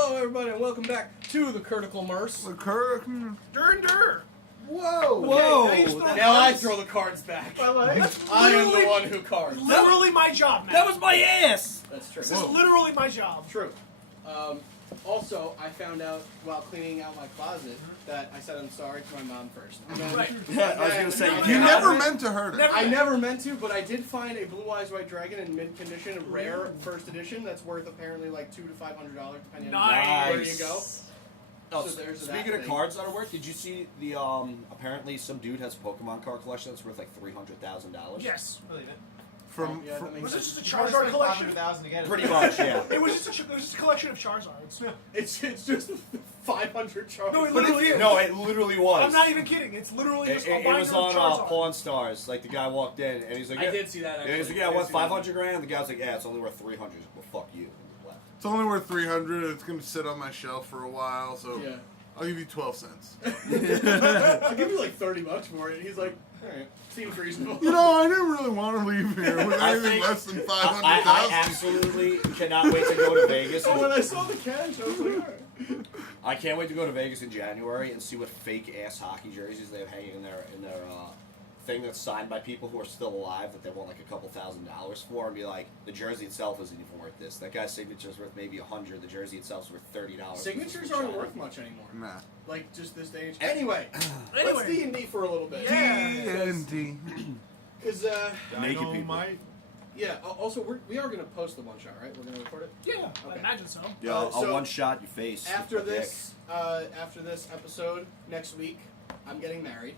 Hello, everybody, and welcome back to the TheCriticalMiss. Dur. Whoa! Whoa! Now I throw the cards back. I am the one who cards. Literally my job now. That was my ass! That's true. This is literally my job. True. Also, I found out while cleaning out my closet that I said I'm sorry to my mom first. Right. Yeah, I was gonna say, You never meant to hurt her. I never meant to, but I did find a Blue Eyes White Dragon in mint condition, a rare first edition that's worth apparently like $200 to $500 depending on where you go. Oh, So there's speaking that of cards that are worth, did you see the apparently some dude has a Pokemon card collection that's worth like $300,000? Yes. Believe it. From that makes Was sense. this just a Charizard collection? 500,000 to get it. Pretty much, yeah. It was just a collection of Charizards. It's just 500 Charizard. No, it literally is. No, it literally was. I'm not even kidding. It's literally just a It binder was of on Charizard. Pawn Stars. Like the guy walked in and he's like, I did see that. yeah, Actually. he's like, yeah, I want 500 grand. The guy's like, yeah, it's only worth 300. He's like, well, fuck you. It's only worth 300. It's gonna sit on my shelf for a while, so Yeah. I'll give you 12 cents. I'll give you like $30 for it. He's like, alright, seems reasonable. You know, I didn't really want to leave here with I anything think- less than I 500,000. absolutely cannot wait to go to Vegas. So when I saw the cash, I was like, alright. I can't wait to go to Vegas in January and see what fake ass hockey jerseys they have hanging in their thing that's signed by people who are still alive that they want like a couple $1,000s for, and be like, the jersey itself isn't even worth this. That guy's signature's worth maybe $100. The jersey itself's worth $30. Signatures aren't worth much anymore. Nah. Like, just this day and age. Anyway, let's Anyway. D&D for a little bit. Yeah. D&D. Because, Naked people. yeah, also, we are going to post the one shot, right? We're going to record it? Yeah, I Okay. imagine so. Yeah, so a one shot your face. After this episode, next week, I'm getting married.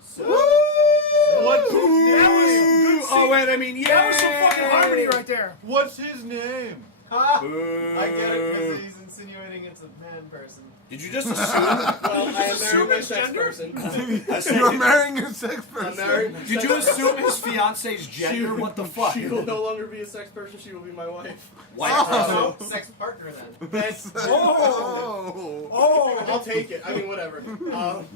So, What's his name? That was some good Oh wait, I mean, yeah. That was some fucking harmony right there. What's his name? Ha! Boo. I get it because he's insinuating it's a man person. Did you just assume? well, I am assume marrying a it's sex gender? person. I said, You're marrying a sex I'm person. married. did you assume his fiance's gender? What the fuck? She will no longer be a sex person. She will be my wife. White Oh. person. Sex partner then. That's, Oh. Oh. I'll take it. I mean, whatever.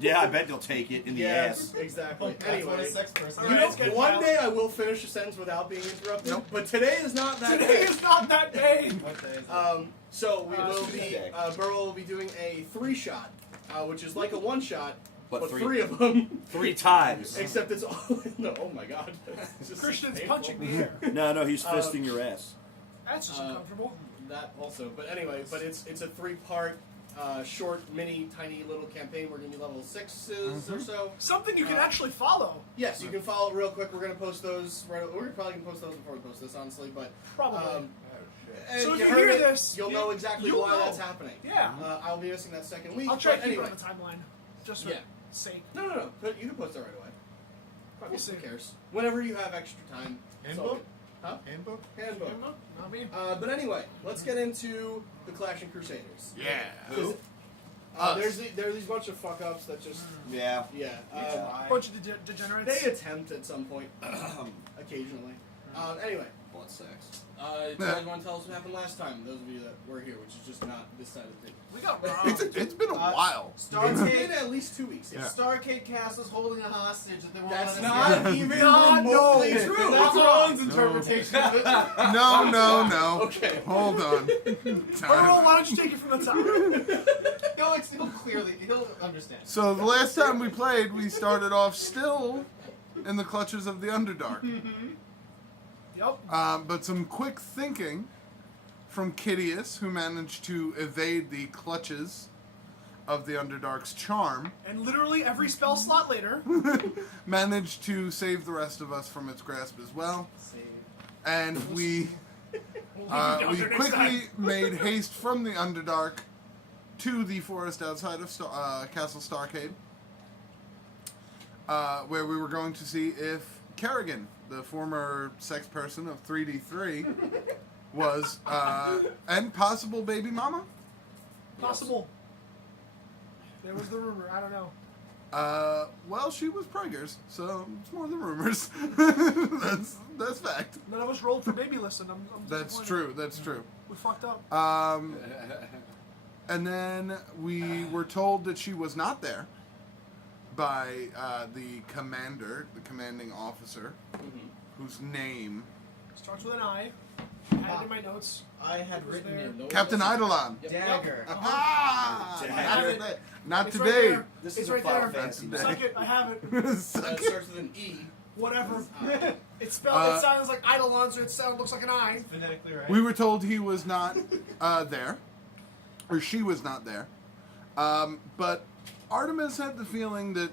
Yeah, I bet you'll take it in the yeah, ass. exactly. That's what Anyway, a sex person you Alright, know, it's getting one wild. day I will finish a sentence without being interrupted. Nope. But today is not that Today day. is not that day. What day is it? So we will be, Tuesday. Burwell will be doing a 3-shot, which is like a 1-shot, but But 3 of them. 3 times. Except it's all, no, oh my god. It's just Christian's painful. punching the air. No, he's fisting your ass. That's just uncomfortable. That also, but anyway, but it's a 3-part, short, mini, tiny little campaign. We're gonna be level 6s or so. Something you can actually follow. Yes, you can follow it real quick. We're gonna post those. We're probably gonna post those before we post this, honestly. But Probably. and So if you heard hear it, this, you'll know exactly you'll why know. that's happening. Yeah. I'll be missing that second week. I'll try to but keep anyway. it on the timeline. Just for Yeah. sake. No. But you can post it right away. We'll see. Who cares? Whenever you have extra time. it's all Handbook? good. Huh? Handbook? Handbook. Not me. But anyway, let's get into the Clashing Crusaders. Yeah. Who? There are these bunch of fuck ups that just Yeah. Bunch of degenerates. they attempt at some point, occasionally. Anyway, Blood sex. do you guys want to tell us what happened last time? Those of you that were here, which is just not this side of the table. We got robbed. It's been a while. It's Starcade, been at least 2 weeks. Yeah. Starcade Castle's holding a hostage that they won't That's let us not get. even Not remotely no. true. That's It's Ron's wrong. interpretation of it. No. Okay. Hold on. Burwell, why don't you take it from the top? He'll understand. So the last time we played, we started off still in the clutches of the Underdark. Yep. But some quick thinking from Kitteus, who managed to evade the clutches of the Underdark's charm, And literally every spell slot later. managed to save the rest of us from its grasp as well. And we We'll leave you down there next quickly time. made haste from the Underdark to the forest outside of Castle Starcade, where we were going to see if Kerrigan, the former sex person of 3D3, was, and possible baby mama. Possible. There was the rumor. I don't know. Well, she was preggers, so it's more than rumors. that's fact. None of us rolled for baby listen. I'm That's disappointed. true. That's true. We fucked up. And then we were told that she was not there by the commander, the commanding officer, whose name Starts with an I. I had it in my notes. I had It was written there. in Captain Eidolon. dagger. Ah! Dagger. I have it. Not It's today. Right there. This It's is a right Final there. Fantasy That's Suck it. I have it. It starts with an E. Whatever. It's spelled. It sounds like Eidolon, so it looks like an I. Phonetically right. We were told he was not there, or she was not there. But Artemis had the feeling that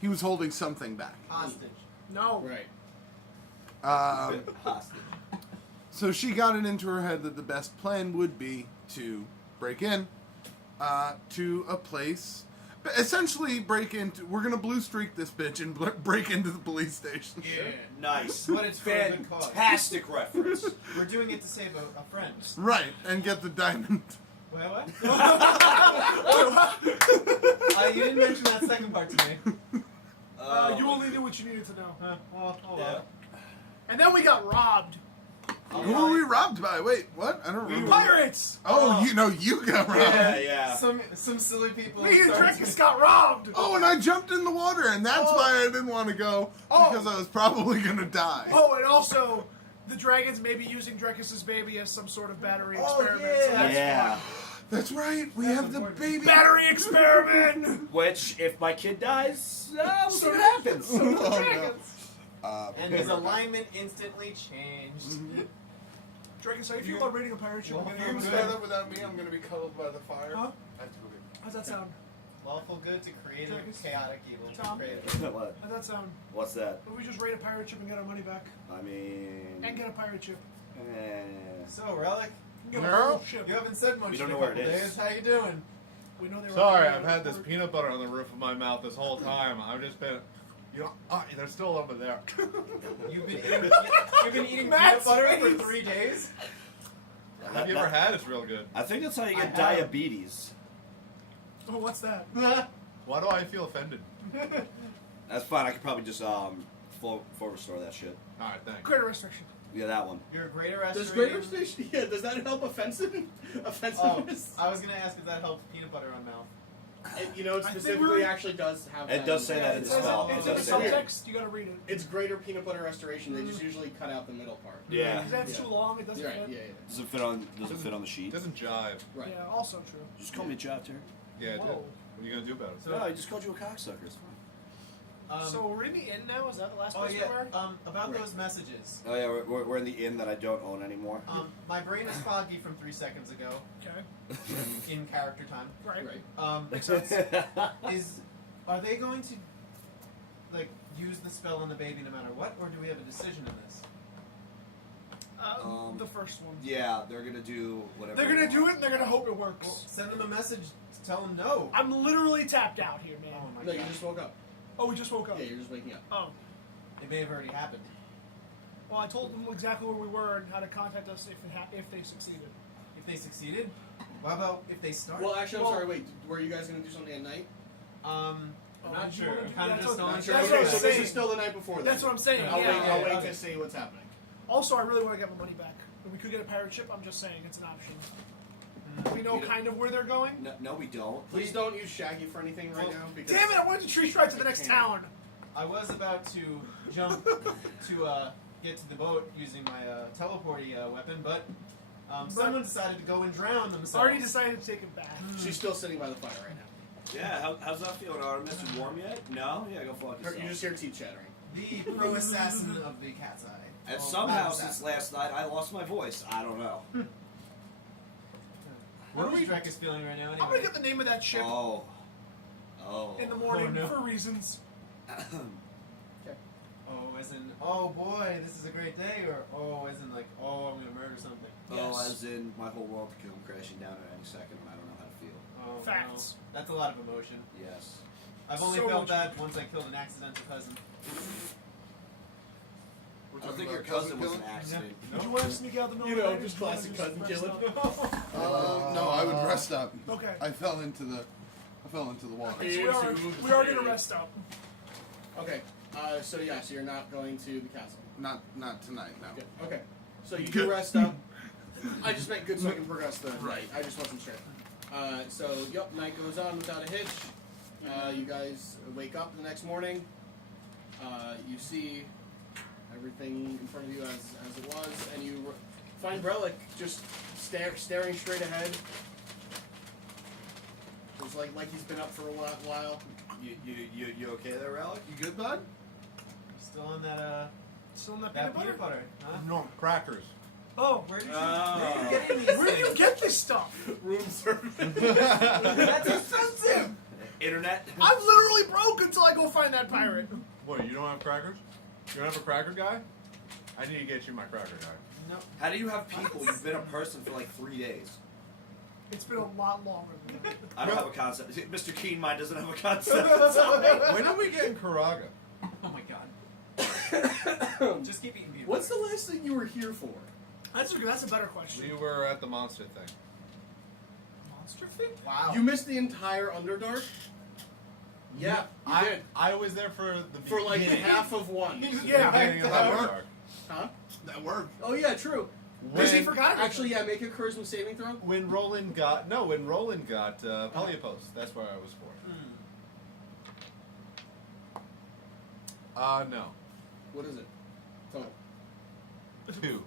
he was holding something back. Hostage. No. Right. Hostage. So she got it into her head that the best plan would be to break in to a place. But essentially, break into. We're gonna blue streak this bitch and break into the police station. Yeah. Nice. But it's for a good cause. Fantastic reference. We're doing it to save a friend. Right, and get the diamond. Wait, what? You didn't mention that second part to me. You only knew what you needed to know. Well, oh Yeah. well. And then we got robbed. Who were we robbed by? Wait, what? I don't remember. Pirates. Oh, you got robbed. Yeah. Some silly people. Me and started Drekas got robbed. Oh, and I jumped in the water, and that's why I didn't want to go, because I was probably gonna die. Oh, and also, the dragons may be using Drekas' baby as some sort of battery Oh, experiment. yeah. So that's Yeah. That's right. We That's have the important. baby. battery experiment. Which, if my kid dies, we'll see what happens. So the Oh, no. dragons. And his alignment instantly changed. Drekas, how you feel about raiding a pirate ship? Well, and you getting said on that the- without me, I'm gonna be cuddled by the fire. Huh? I have to go get- How's that sound? Lawful good to create Drekas? chaotic evil. Tom? Creative. What? How's that sound? What's that? If we just raid a pirate ship and get our money back, I mean... and get a pirate ship, So, Relic, get a No. whole ship. you haven't said much We don't in a know where couple it is. days. How you doing? We know they were. Sorry, I've had this peanut butter on the roof of my mouth this whole time. I've just been, they're still over there. You've been eating peanut Matt's butter face. for 3 days? Have you ever had? It's real good. I think that's how you I get have. diabetes. Oh, what's that? Why do I feel offended? That's fine. I could probably just full restore that shit. All right, thanks. Greater restriction. Yeah, that one. You're a greater Does restorating. greater station? Yeah. Does that help offensiveness? Oh, Offensiveness. I was gonna ask if that helps peanut butter on mouth. You know, it I think specifically we're- actually does have. It that does in say there. that in the It's spell. It's It in the does say that. subtext. You gotta read it. It's greater peanut butter restoration. They just usually cut out the middle part. Yeah. Because that's Yeah. too long. It doesn't Right. fit. Yeah. Doesn't fit on the It sheet. doesn't jive. Right. Yeah, also true. Just call me a job, Terry. Yeah, it did. Whoa. What are you gonna do about it? So- No, I just called you a cocksucker. It's fine. So we're in the inn now. Is that the last Oh place yeah. we were? About Right. those messages. Oh yeah, we're in the inn that I don't own anymore. My brain is foggy from 3 seconds ago Okay. in character time. Right. Right. Are they going to like use the spell on the baby no matter what, or do we have a decision in this? The first one. Yeah, they're gonna do whatever. They're gonna do it. And they're gonna hope it Well, works. send them a message to tell them no. I'm literally tapped out here, man. Oh my No, you god. just woke up. Oh, we just woke up. Yeah, you're just waking up. Oh. It may have already happened. Well, I told them exactly where we were and how to contact us if they succeeded. If they succeeded, what about if they start? Well, actually, I'm Well- sorry. Wait, were you guys gonna do something at night? I'm Oh, not did you sure. wanna I'm do- kind of that's just what- on that's sure. what Okay, I'm so this saying. is still the night before. Then. That's what I'm saying. I'll yeah. wait. I'll wait to see what's happening. Also, I really want to get my money back. If we could get a pirate ship, I'm just saying it's an option. We know You know- kind of where they're going. No, we don't. Please don't use Shaggy for anything right now. Because Damn it! I wanted to tree strike to the next town. I was about to jump to get to the boat using my teleporty weapon, but someone decided to go and drown themselves. Already decided to take it back. She's still sitting by the fire right now. Yeah, how's that feeling, Artemis? You warm yet? No? Yeah, go fuck yourself. You just hear teeth chattering. The pro assassin of the cat's eye. And Oh, somehow, bad since assassin. last night, I lost my voice. I don't know. What is Drekas feeling right now? I'm gonna Anyway, get the name of that ship Oh. in the morning Oh, no. for reasons. oh, as in, oh boy, this is a great day, or oh, as in like, oh, I'm gonna murder something. Oh, Yes. as in my whole world could come crashing down at any second, and I don't know how to feel. Oh, Facts. No. That's a lot of emotion. Yes. I've only So felt much- that once I killed an accidental cousin. We're I don't talking think your about cousin was an killing? accident. Did you want to sneak out the middle You of the know, night? just Did you wanna classic just cousin rest killing. up? No, I would rest up. Okay. I fell into the water. So we are gonna rest up. Okay. So you're not going to the castle. Not tonight. No. Good. Okay. So you Good. do rest up. I just meant good so I can progress the night. I just wasn't sure. Night goes on without a hitch. You guys wake up the next morning. You see everything in front of you as it was, and you find Rellik just staring straight ahead. It's like he's been up for a while. You okay there, Rellik? You good, bud? Still on that Still in that that peanut butter? huh? No, crackers. Oh, Where did you Oh. get these? where do you get this stuff? Room service. That's expensive. Internet. I'm literally broke until I go find that pirate. What, you don't have crackers? You don't have a cracker guy? I need to get you my cracker guy. No. How do you have people? You've been a person for like 3 days. It's been a lot longer than that. I don't have a concept. Mr. Keenmine doesn't have a concept. When are we getting Karaga? Oh my god. Just keep eating people. What's the last thing you were here for? That's a better question. We were at the monster thing. Monster thing? Wow. You missed the entire Underdark? Yeah, you did. I was there for the For like beginning. half of one. Yeah, Beginning of that the worked. arc. Huh? That worked. Oh yeah, true. Because he forgot everything. Actually, yeah, make a charisma saving throw. When Roland got Polyapos, that's where I was for. No. What is it? Total. 2.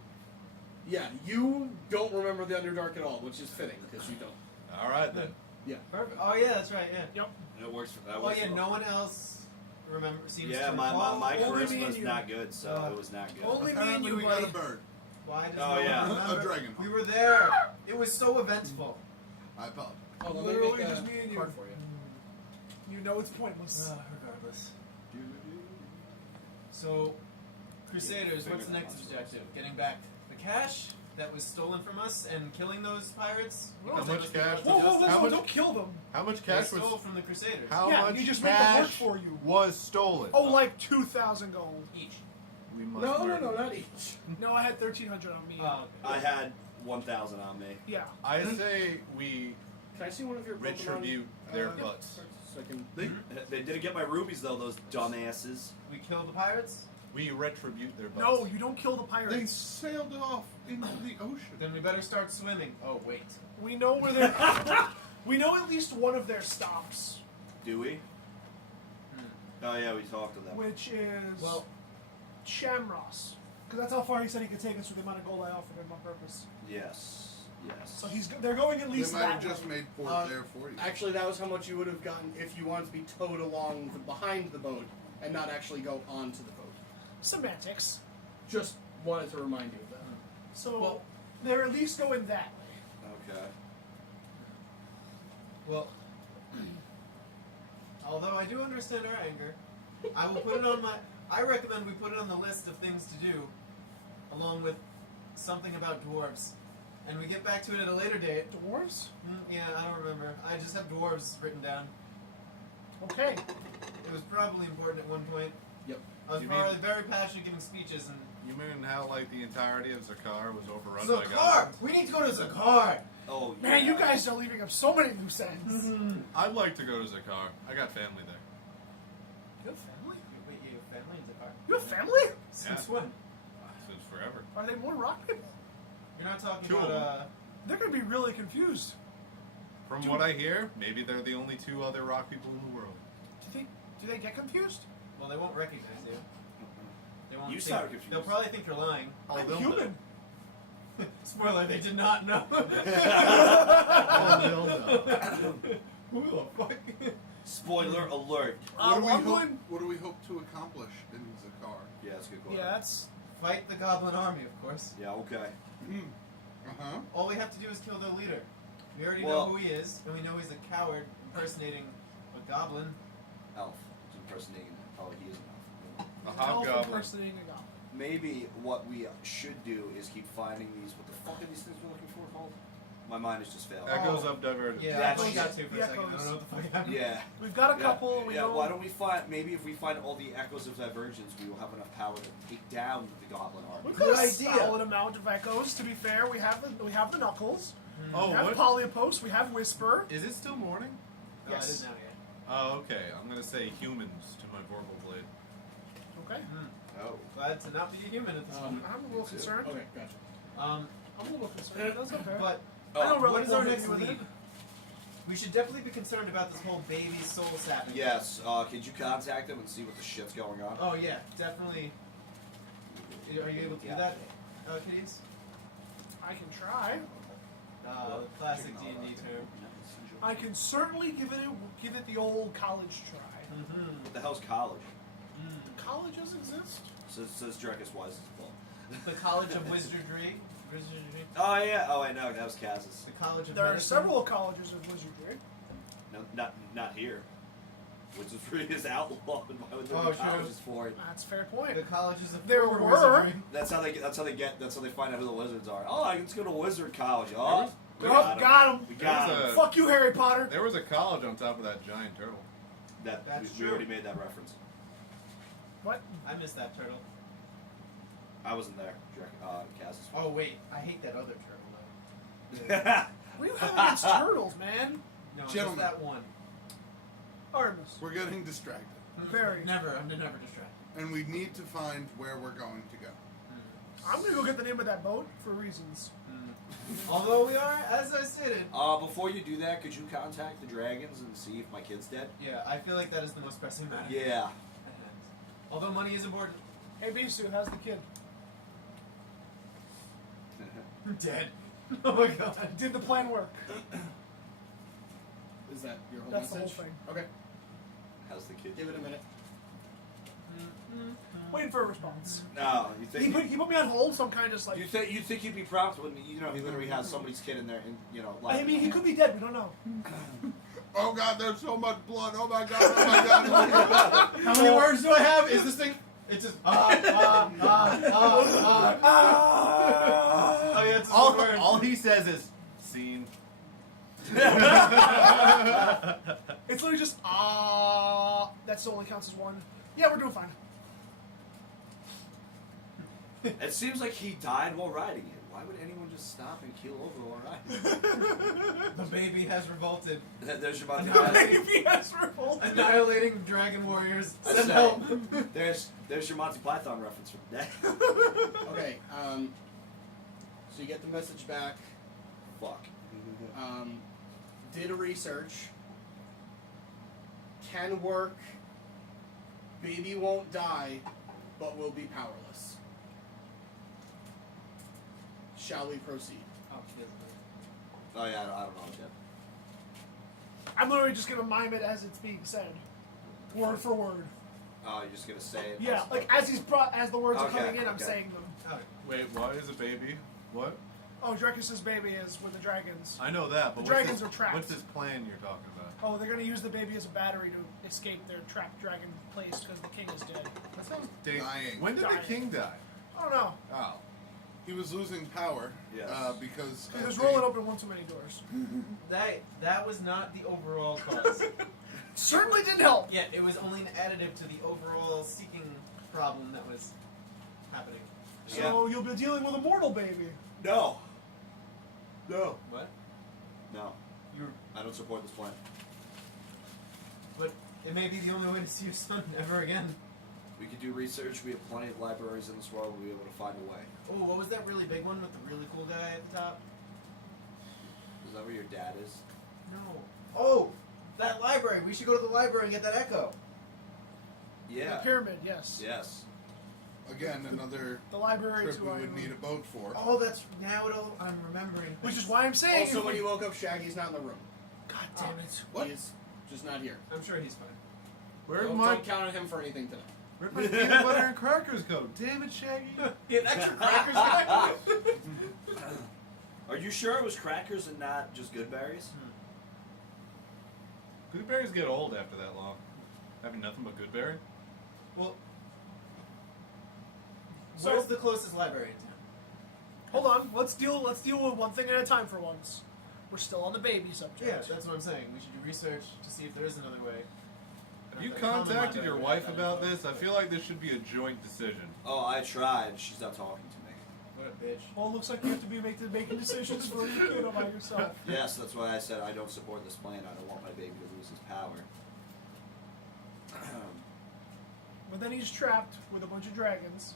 Yeah, you don't remember the Underdark at all, which is fitting because you don't. All right then. Yeah. Perfect. Oh yeah, that's right. Yeah. Yep. It works for that. Oh yeah. No one else seems Yeah, to my recall. my Only me charisma's and you. not good, so it was not good. Only me and Apparently you, we got buddy. a bird. Why does Oh, no one yeah. remember? A dragon. We were there. It was so eventful. I apologize. Oh, let me Literally make a just me and you. card for you. You know it's pointless. Regardless. So, Crusaders, what's the next objective? Getting back the cash that was stolen from us and killing those pirates? How Because much it was cash? the Whoa, whoa, justice. How whoa, much- don't kill them. How much They cash stole was? from the Crusaders. How Yeah, much you just made them work cash for you. was stolen? Oh, like 2,000 gold. Each. We must No, murder. not each. No, I had 1,300 on me. I had 1,000 on me. Yeah. I say we Can I see one of your Pokemon? retribute their Yeah. butts. So I can. They didn't get my rubies though, those dumbasses. We killed the pirates? We retribute their butts. No, you don't kill the They pirates. sailed off into the ocean. Then we better start swimming. Oh, wait. We know where they're... we know at least one of their stops, Do we? Oh yeah, we talked to them. which is... Well, Shamross. Because that's how far he said he could take us with the amount of gold I offered him on purpose. Yes, yes. So they're going at They least might that have just way. made port there for you. Actually, that was how much you would have gotten if you wanted to be towed along behind the boat and not actually go onto the boat. Semantics. Just wanted to remind you of that. So Well- they're at least going that way. Okay. well, although I do understand our anger, I will put it on my... I recommend we put it on the list of things to do, along with something about dwarves. And we get back to it at a later date. Dwarves? Yeah, I don't remember. I just have dwarves written down. Okay. It was probably important at one point. Yep. I was You probably mean- very passionate giving speeches and... You mean how like the entirety of Zakar was overrun by Zakar! goblins? We need to go to Zakar! Oh yeah. Man, you guys are leaving up so many loose ends. I'd like to go to Zakar. I got family there. You have family? Wait, you have family in Zakar? You have family? Since Yeah. when? Since forever. Are they more rock people? You're not talking Two of about, They're going to be really confused. From what I hear, maybe they're the only 2 other rock people in the world. Do they get confused? well, they won't recognize you. They won't You think- sound confused. They'll probably think you're lying. Oh, I'm they'll human. Spoiler, they did not know. Oh, they'll know. Who the fuck? Spoiler alert. What do we hope to accomplish in Zakar? Yeah, that's a good question. Yeah, that's... Fight the goblin army, of course. Yeah, okay. Uh-huh. All we have to do is kill their leader. We already Well- know who he is, and we know he's a coward impersonating a goblin. Elf. It's impersonating. Oh, he is an elf. A elf hobgoblin. impersonating a goblin. Maybe what we should do is keep finding these. What the fuck are these things we're looking for called? My mind is just failing. Echoes of Divergence. Yeah, That's I got shit. to for The a second. I echoes. don't know what the fuck happened. Yeah. We've got a couple. We Yeah, know... why don't we find, maybe if we find all the Echoes of Divergence, we will have enough power to take down the Goblin army. We've got a Good idea. solid amount of echoes. To be fair, we have the Knuckles. Oh, we have what? Polyapos. We have Whisper. Is it still morning? No, Yes. it is now, yeah. Oh, okay. I'm gonna say humans to my Vorpal Blade. Okay. Oh. Glad to not be a human at this moment. I'm a little concerned. Okay, gotcha. Um, I'm a little concerned. That's okay. but I don't really what is our want to next do with lead? it. We should definitely be concerned about this whole baby soul sapping. Yes, could you contact them and see what the shit's going on? Oh yeah, definitely. Are you able to do that, Kitteus? I can try. Classic D&D term. I can certainly give it the old college try. Mm-hmm. What the hell's college? Colleges exist. Says Drekas wise as well. The College of Wizardry. Wizardry. Oh yeah. Oh I know. That was Kaz's. The College of There are Medicine. several colleges of wizardry. No, not here. Wizardry is outlawed. Why would there Oh, be true. colleges for it? That's a fair point. The colleges of There forward were. Wizardry. That's how they find out who the wizards are. Oh, I can just go to wizard college. Oh, we Got him. We got There was him. a- Fuck you, Harry Potter. There was a college on top of that giant turtle. That's We true. already made that reference. What? I missed that turtle. I wasn't there. Kaz's. Oh wait, I hate that other turtle though. What do you have against turtles, man? No, Gentlemen. just that one. Artemis. We're getting distracted. Very. I'm never distracted. And we need to find where we're going to go. I'm gonna go get the name of that boat for reasons. Although we are, as I stated. Before you do that, could you contact the dragons and see if my kid's dead? Yeah, I feel like that is the most pressing matter. Yeah. Although money is important. Hey, Bisu, how's the kid? Dead. Oh my god. Did the plan work? Is that your whole That's the message? whole thing. Okay, How's the kid? give it a minute. Waiting for a response. No, you think He put me on hold, so I'm kind of just like. you think he'd be prompt when he literally has somebody's kid in there and I mean, he could be dead. We don't know. Oh god, there's so much blood. Oh my god, oh my god, oh my god. How many words do I have? Is this thing? It's just Oh yeah, it's just one word. All he says is scene. It's literally just That's only counts as one. Yeah, we're doing fine. It seems like he died while riding it. Why would anyone just stop and keel over while riding? The baby has revolted. There's your Monty The Python. baby has revolted. Annihilating dragon warriors. I Send say, help. There's your Monty Python reference from today. Okay, so you get the message back. Fuck. Did a research. Can work. Baby won't die, but will be powerless. Shall we proceed? Oh, she doesn't know. Oh yeah, I don't know yet. I'm literally just gonna mime it as it's being said, word for word. Oh, you're just gonna say it? Yeah, like as the words are Okay, coming in, I'm okay. saying them. Oh, Wait, why is a baby? What? Oh, Drekas' baby is with the dragons. I know that, but The what's dragons this- are trapped. What's this plan you're talking about? Oh, they're gonna use the baby as a battery to escape their trapped dragon place because the king is dead. That sounds Dying. When did Dying. the king die? I don't know. Oh. He was losing power Yes. because He was of rolling open one too many doors. that was not the overall cause. Certainly didn't help. Yeah, it was only an additive to the overall seeking problem that was happening. So you'll be dealing with a mortal baby. No. No. What? No. I don't support this plan. But it may be the only way to see your son ever again. We could do research. We have plenty of libraries in this world. We'll be able to find a way. Oh, what was that really big one with the really cool guy at the top? Is that where your dad is? No. Oh, that library. We should go to the library and get that echo. Yeah. The pyramid, yes. Yes. Again, another The library trip to we would need a boat for. Oh, that's now I'm remembering. Which is why I'm saying. Also, when you woke up, Shaggy's not in the room. God damn it. What? He is just not here. I'm sure he's fine. Where'd Don't, my don't count on him for anything today. where'd my peanut butter and crackers go? Damn it, Shaggy. Get extra crackers guy. Are you sure it was crackers and not just good berries? Good berries get old after that long. Having nothing but good berry. Well, So- where's the closest library in town? Hold on. Let's deal with one thing at a time for once. We're still on the baby subject. Yeah, that's what I'm saying. We should do research to see if there is another way. You The common contacted your library wife has about that this? I feel like this should be a joint decision. Oh, I tried. She's not talking to me. What a bitch. Well, it looks like you have to be making decisions for your kid all by yourself. Yes, that's why I said I don't support this plan. I don't want my baby to lose his power. But then he's trapped with a bunch of dragons.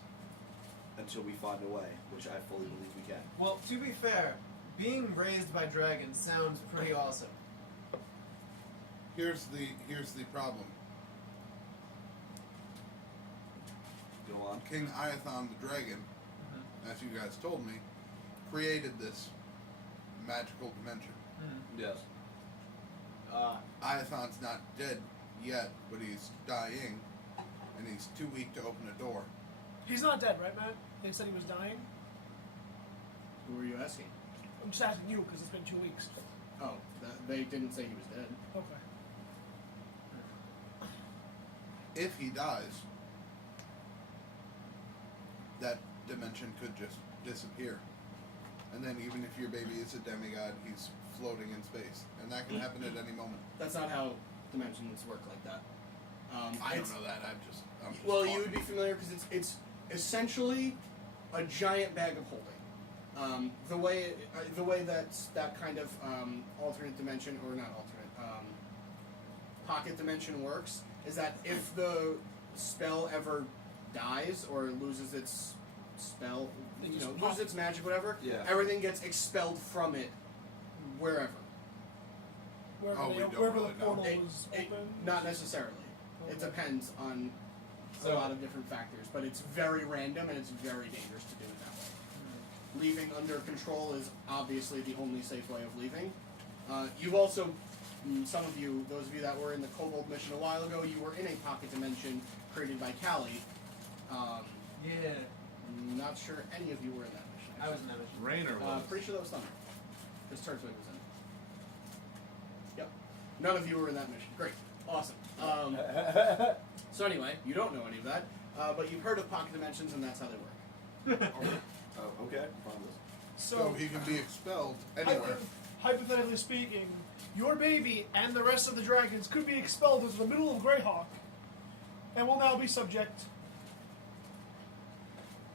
Until we find a way, which I fully believe we can. Well, to be fair, being raised by dragons sounds pretty awesome. Here's the problem. Go on. King Iathon the dragon, as you guys told me, created this magical dimension. Yes. Iathon's not dead yet, but he's dying, and he's too weak to open a door. He's not dead, right, Matt? They said he was dying. Who were you asking? I'm just asking you because it's been 2 weeks. Oh, they didn't say he was dead. Okay. If he dies, that dimension could just disappear. And then even if your baby is a demigod, he's floating in space. And that can happen at any moment. That's not how dimensions work like that. I don't know that. I'm just Well, talking. you would be familiar because it's essentially a giant bag of holding. The way that kind of alternate dimension, or not alternate, pocket dimension works is that if the spell ever dies or loses its spell, loses its magic, whatever, Yeah. everything gets expelled from it wherever. Wherever, Oh, we don't wherever really the know. portal is It- open. not necessarily. It Okay. depends on a lot of different factors, but it's very random and it's very dangerous to do it that way. Leaving under control is obviously the only safe way of leaving. You've also, some of you, those of you that were in the Kobold mission a while ago, you were in a pocket dimension created by Callie. Yeah. Not sure any of you were in that mission. I was in that mission. Rainer was. Pretty sure that was Thunder. Because Turtwig was in it. Yep. None of you were in that mission. Great. Awesome. So anyway, you don't know any of that, but you've heard of pocket dimensions, and that's how they work. Oh, okay. Found this. So he can be expelled anywhere. Hypothetically speaking, your baby and the rest of the dragons could be expelled into the middle of Greyhawk, and will now be subject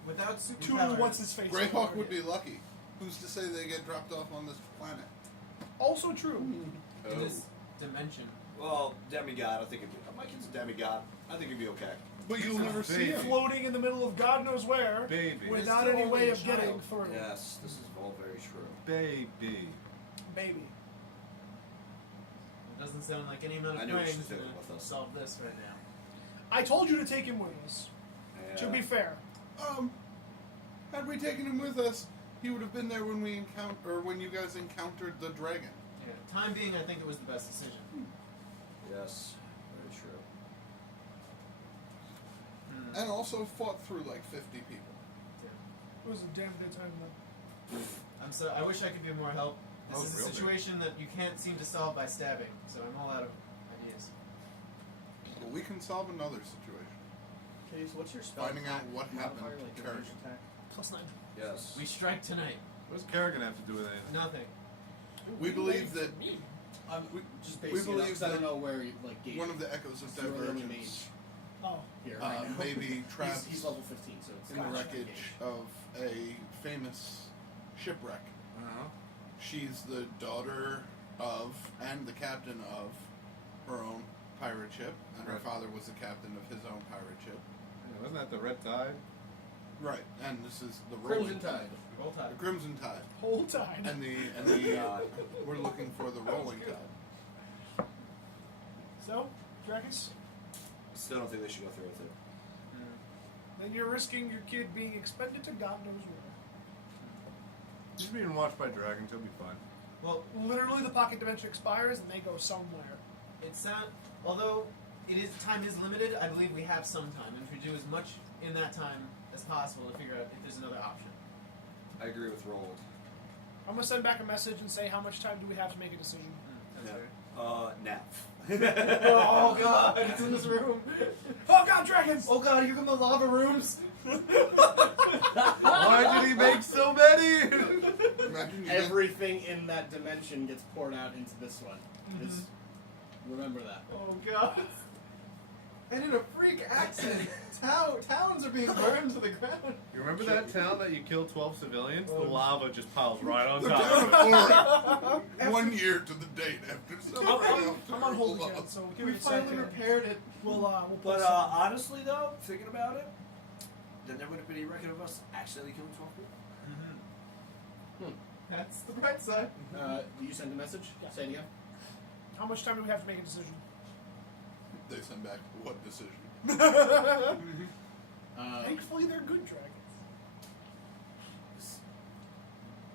Without to superpowers. what's his face. Greyhawk would be lucky. Who's to say they get dropped off on this planet? Also true. in this dimension. Well, demigod. I think it'd be, my kid's a demigod. I think it'd be okay. But you'll never see baby. him. Floating in the middle of God knows where, Baby. without This is any only way a of getting child. through. Yes, this is all very true. Baby. Baby. It doesn't sound like any amount I of knew we brains should to take it with us. solve this right now. I told you to take him with us. To be fair. Had we taken him with us, he would have been there when we when you guys encountered the dragon. Yeah. Time being, I think it was the best decision. Yes, very true. And also fought through like 50 people. It was a damn good time though. I wish I could be of more help. This Oh, is a really? situation that you can't seem to solve by stabbing, so I'm all out of ideas. But we can solve another situation. Okay, so what's your spell? Finding out what happened modifier, to like your Kerrigan. ranged attack? +9. Yes. We strike tonight. What does Kerrigan have to do with anything? Nothing. We believe that Just we basing it believe up, 'cause I don't that know where you gauge one of the Echoes of So you're the only Divergence Oh. here right now. maybe trapped He's level 15, so it's in the not wreckage of a famous shipwreck. Uh-huh. She's the daughter of and the captain of her own pirate ship, and her Right. father was the captain of his own pirate ship. Yeah, wasn't that the Red Tide? Right, and this is the Crimson rolling Tide. Roll the tide. Crimson Tide, Whole time. and the we're looking for the rolling tide. So, dragons, Still don't think they should go through with it. then you're risking your kid being expended to God knows where. He's being watched by dragons. He'll be fine. Well, Literally, the pocket dimension expires and they go somewhere. although time is limited, I believe we have some time, and we should do as much in that time as possible to figure out if there's another option. I agree with Roland. I'm gonna send back a message and say how much time do we have to make a decision. That's Yeah. fair. Nap. Oh god, it's in this room. Oh God, dragons! Oh god, here come the lava rooms. Why did he make so many? Imagine you get- Everything in that dimension gets poured out into this one. Just remember that. Oh god. And in a freak accident, towns are being burned to the ground. You remember that town that you killed 12 civilians? The lava just piles right on the top. town of Oregon, 1 year to the date after celebrating. I'm on hold again, so give We me a finally second. repaired it. We'll But pull some. honestly, though, thinking about it, then there would have been any record of us accidentally killing 12 people. That's the bright side. You send a message? Yeah. Say it again. How much time do we have to make a decision? They send back what decision? Thankfully, they're good dragons.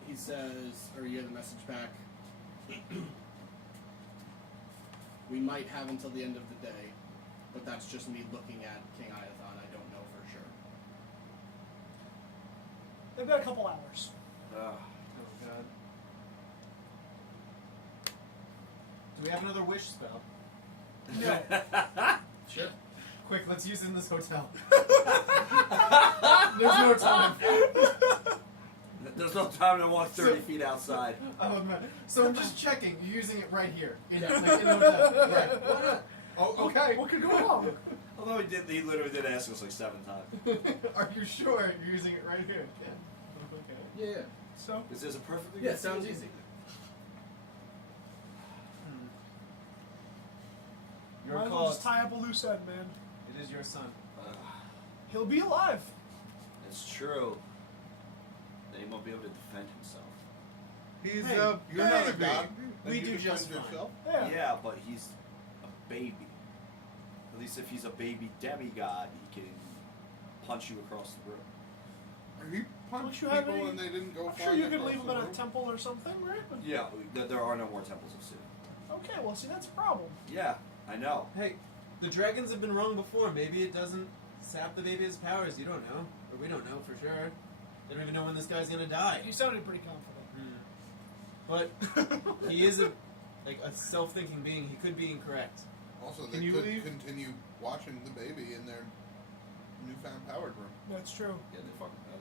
he says, or you get the message back. We might have until the end of the day, but that's just me looking at King Iathon. I don't know for sure. They've got a couple hours. Oh god. Do we have another wish spell? No. Sure. Quick, let's use it in this hotel. There's no time. There's no time to walk 30 feet outside. Oh, man. So I'm just checking. You're using it right here. In the hotel. Right. Why not? Oh, okay. What could go wrong? Although he literally did ask us like 7 times. Are you sure you're using it right here? Yeah. Okay. Yeah. So, This is a perfectly Yeah, good sounds season. easy. Your might as well call. just tie up a loose end, man. It is your son. He'll be alive. It's true. Then he won't be able to defend himself. He's Hey, you're hey, not a God. baby. We Then do you just defend fine. yourself. Yeah. Yeah, but he's a baby. At least if he's a baby demigod, he can punch you across the room. He punched Don't you have people any- and they didn't go I'm far sure you enough could across leave him the at a room. temple or something, right? Yeah, there are no more temples of Sin. Okay, well, see, that's a problem. Yeah, I know. Hey, the dragons have been wrong before. Maybe it doesn't sap the baby's powers. You don't know. Or we don't know for sure. They don't even know when this guy's gonna die. You sounded pretty confident. But he is a self-thinking being. He could be incorrect. Also, Can they you could leave? continue watching the baby in their newfound powered room. That's true. Yeah, they fucking better.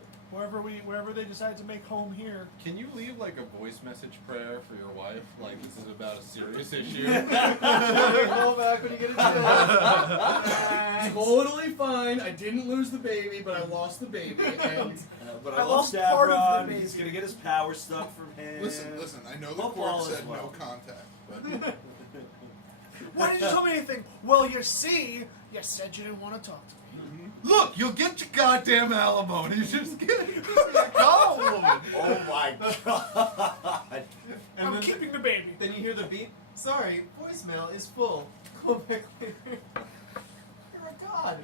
Wherever they decide to make home here. Can you leave like a voice message prayer for your wife? Like this is about a serious issue. Call back when you get a chance. Totally fine. I didn't lose the baby, but I lost the baby. And But I I love lost part of the Stavron. baby. He's gonna get his power stuck from him. Listen, I know the Football court as said well. no contact, but Why didn't you tell me anything? Well, you see, you said you didn't want to talk to me. Look, you'll get your goddamn alimony. Just kidding. Call a woman. Oh my god. And I'm then, keeping the baby. then you hear the beep. Sorry, voicemail is full. Call back later. You're a god.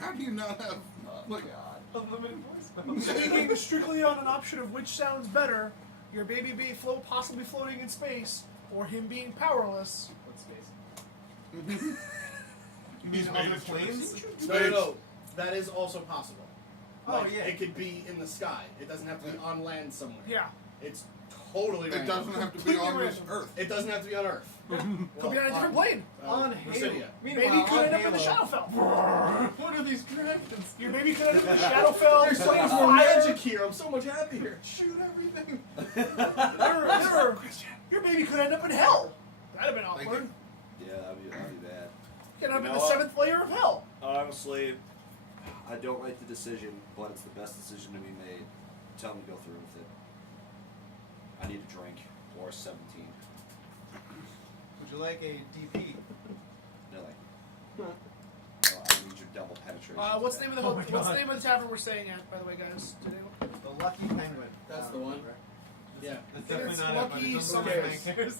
how do you not have like Unlimited voicemail. Speaking strictly on an option of which sounds better, your baby possibly floating in space, or him being powerless. What space? You mean He's other made a planes? choice. no. That is also possible. Oh, Like, yeah. It could be in the sky. It doesn't have to be on land somewhere. Yeah. It's totally it random. doesn't have to be Completely on this random. earth. It doesn't have to be on Earth. Could be on a different plane. On Halo. Ricidia. Maybe he could end up in the Halo. Shadowfell. What are these dragons? Your baby could end up in the Shadowfell. There's so playing much more fire. magic here. I'm so much happier. Shoot everything. Your baby could end up in hell. That'd have been Thank awkward. Yeah, that'd be bad. Could end up You in know the what? 7th layer of hell. Honestly, I don't like the decision, but it's the best decision to be made. Tell me to go through with it. I need a drink or 17. Would you like a DP? No, like, I need your double penetration. What's the name of the Oh my what's the God. name of the tavern we're staying at, by the way, guys? Did anyone? The Lucky Penguin. That's the one. Yeah. That's I think definitely it's not Lucky it, but it's on something. my cares.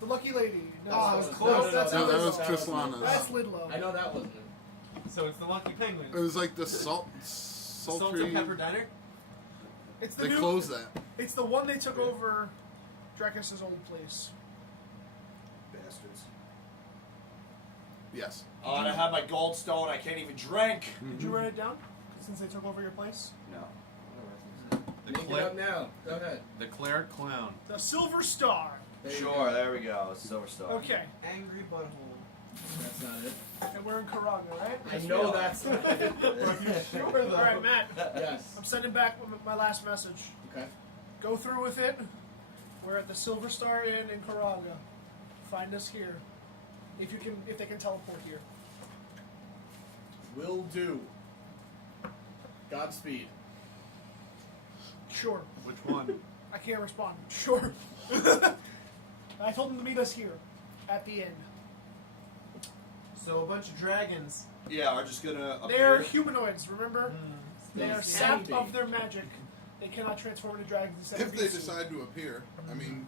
The Lucky Lady. No, Oh, I was No, close. no, That's no, that was that Trislana's. That's Lidlow. I know that wasn't it. So it's the Lucky Penguin. It was like the Salt sultry. and Pepper Diner? It's the They new. closed that. It's the one they took over Drekas' old place. Bastards. Yes. Oh, and I have my gold stone. I can't even drink. Did you write it down? Since they took over your place? No. The, Make it up now. Go ahead. the cleric clown. The Silver Star. There you Sure, go. there we go. Silver Star. Okay. Angry Butthole. That's not it. And we're in Karaga, right? I know that's not it. Sure though. Alright, Matt. Yes. I'm sending back my last message. Okay. Go through with it. We're at the Silver Star Inn in Karaga. Find us here. If they can teleport here. Will do. Godspeed. Sure. Which one? I can't respond. Sure. I told them to meet us here. At the inn. So a bunch of dragons. Yeah, we're just gonna. They're appear. humanoids, remember? They are Can sapped be. of their magic. They cannot transform into dragons. Instead If of they being decide to appear, I mean,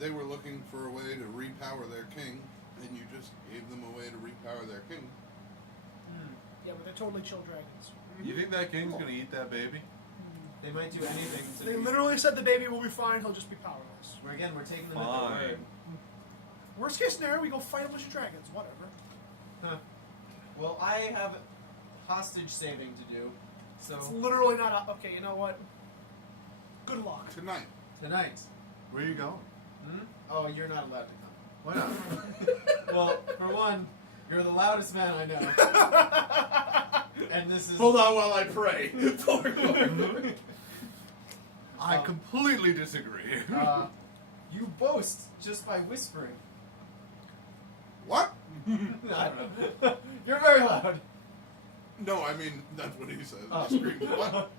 they were looking for a way to repower their king, and you just gave them a way to repower their king. Yeah, but they're totally chill dragons. You think that king's gonna eat that baby? They might do anything to. They literally said the baby will be fine. He'll just be powerless. We're taking them at their Fine. word. Worst case scenario, we go fight a bunch of dragons. Whatever. Huh. Well, I have hostage saving to do, so It's literally not. Okay, you know what? Good luck. Tonight. tonight. Where are you going? Oh, you're not allowed to come. Why not? Well, for one, you're the loudest man I know, and this is. Hold on while I pray. I completely disagree. You boast just by whispering. What? I don't know. You're very loud. No, I mean that's what he says. Oh. Scream. What?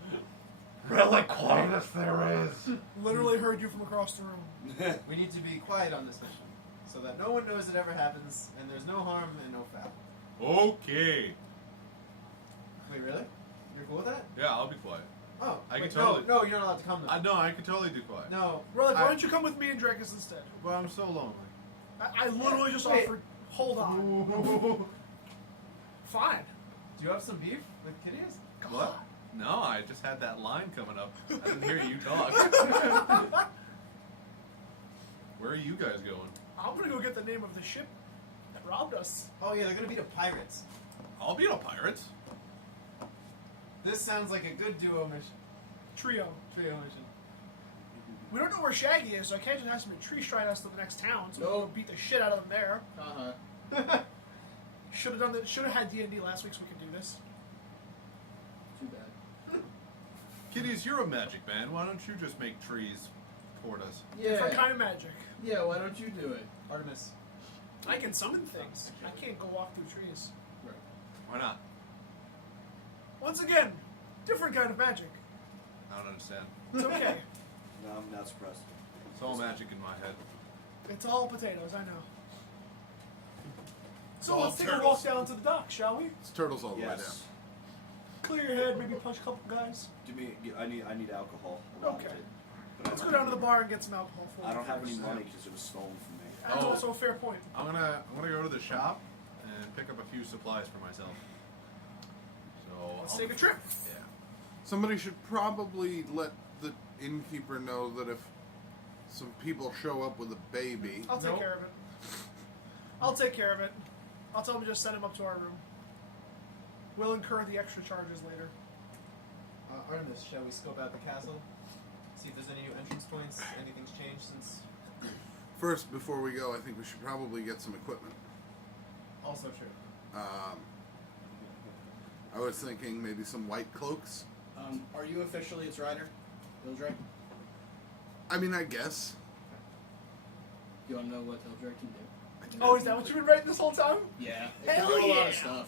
Relic quietest there is. Literally heard you from across the room. We need to be quiet on this mission, so that no one knows it ever happens, and there's no harm and no foul. Okay. Wait, really? You're cool with that? Yeah, I'll be quiet. Oh, I wait, can totally- No, you're not allowed to come. Then. No, I can totally do quiet. No. Relic, why I- don't you come with me and Drekas instead? Well, I'm so lonely. I literally just Wait. offered. Hold on. Fine. Do you have some beef with Kitteus? What? No, I just had that line coming up. I didn't hear you talk. Where are you guys going? I'm gonna go get the name of the ship that robbed us. Oh yeah, they're gonna be the pirates. I'll be no pirates. This sounds like a good duo mission. Trio. Trio mission. We don't know where Shaggy is, so I can't just ask him to tree stride us to the next town. So No. we'll beat the shit out of them there. Uh-huh. Should have done that. Should have had D&D last week so we could do this. Too bad. Kitteus, you're a magic man. Why don't you just make trees toward us? Different kind of magic. Yeah, why don't you do it? Artemis. I can summon things. I can't go walk through trees. Right. Why not? Once again, different kind of magic. I don't understand. It's okay. No, I'm not surprised. It's all magic in my head. It's all potatoes, I know. So all let's take a turtles. walk down to the dock, shall we? It's turtles all the way down. Yes. Clear your head, maybe punch a couple guys. I need alcohol. Okay. But Let's go down to the bar and get some alcohol for I you don't have any first. money because it was stolen from me. That's Oh. also a fair point. I'm gonna go to the shop and pick up a few supplies for myself. So Let's I'll- take a trip. Yeah. Somebody should probably let the innkeeper know that if some people show up with a baby. I'll take Nope. care of it. I'll take care of it. I'll tell him to just send him up to our room. We'll incur the extra charges later. Artemis, shall we scope out the castle? See if there's any new entrance points? Anything's changed since. First, before we go, I think we should probably get some equipment. Also true. I was thinking maybe some white cloaks. Are you officially its rider, Ildray? I mean, I guess. You want to know what Ildray can do? Oh, is that what you've been writing this whole time? Yeah. It can Hell do a lot yeah. of stuff.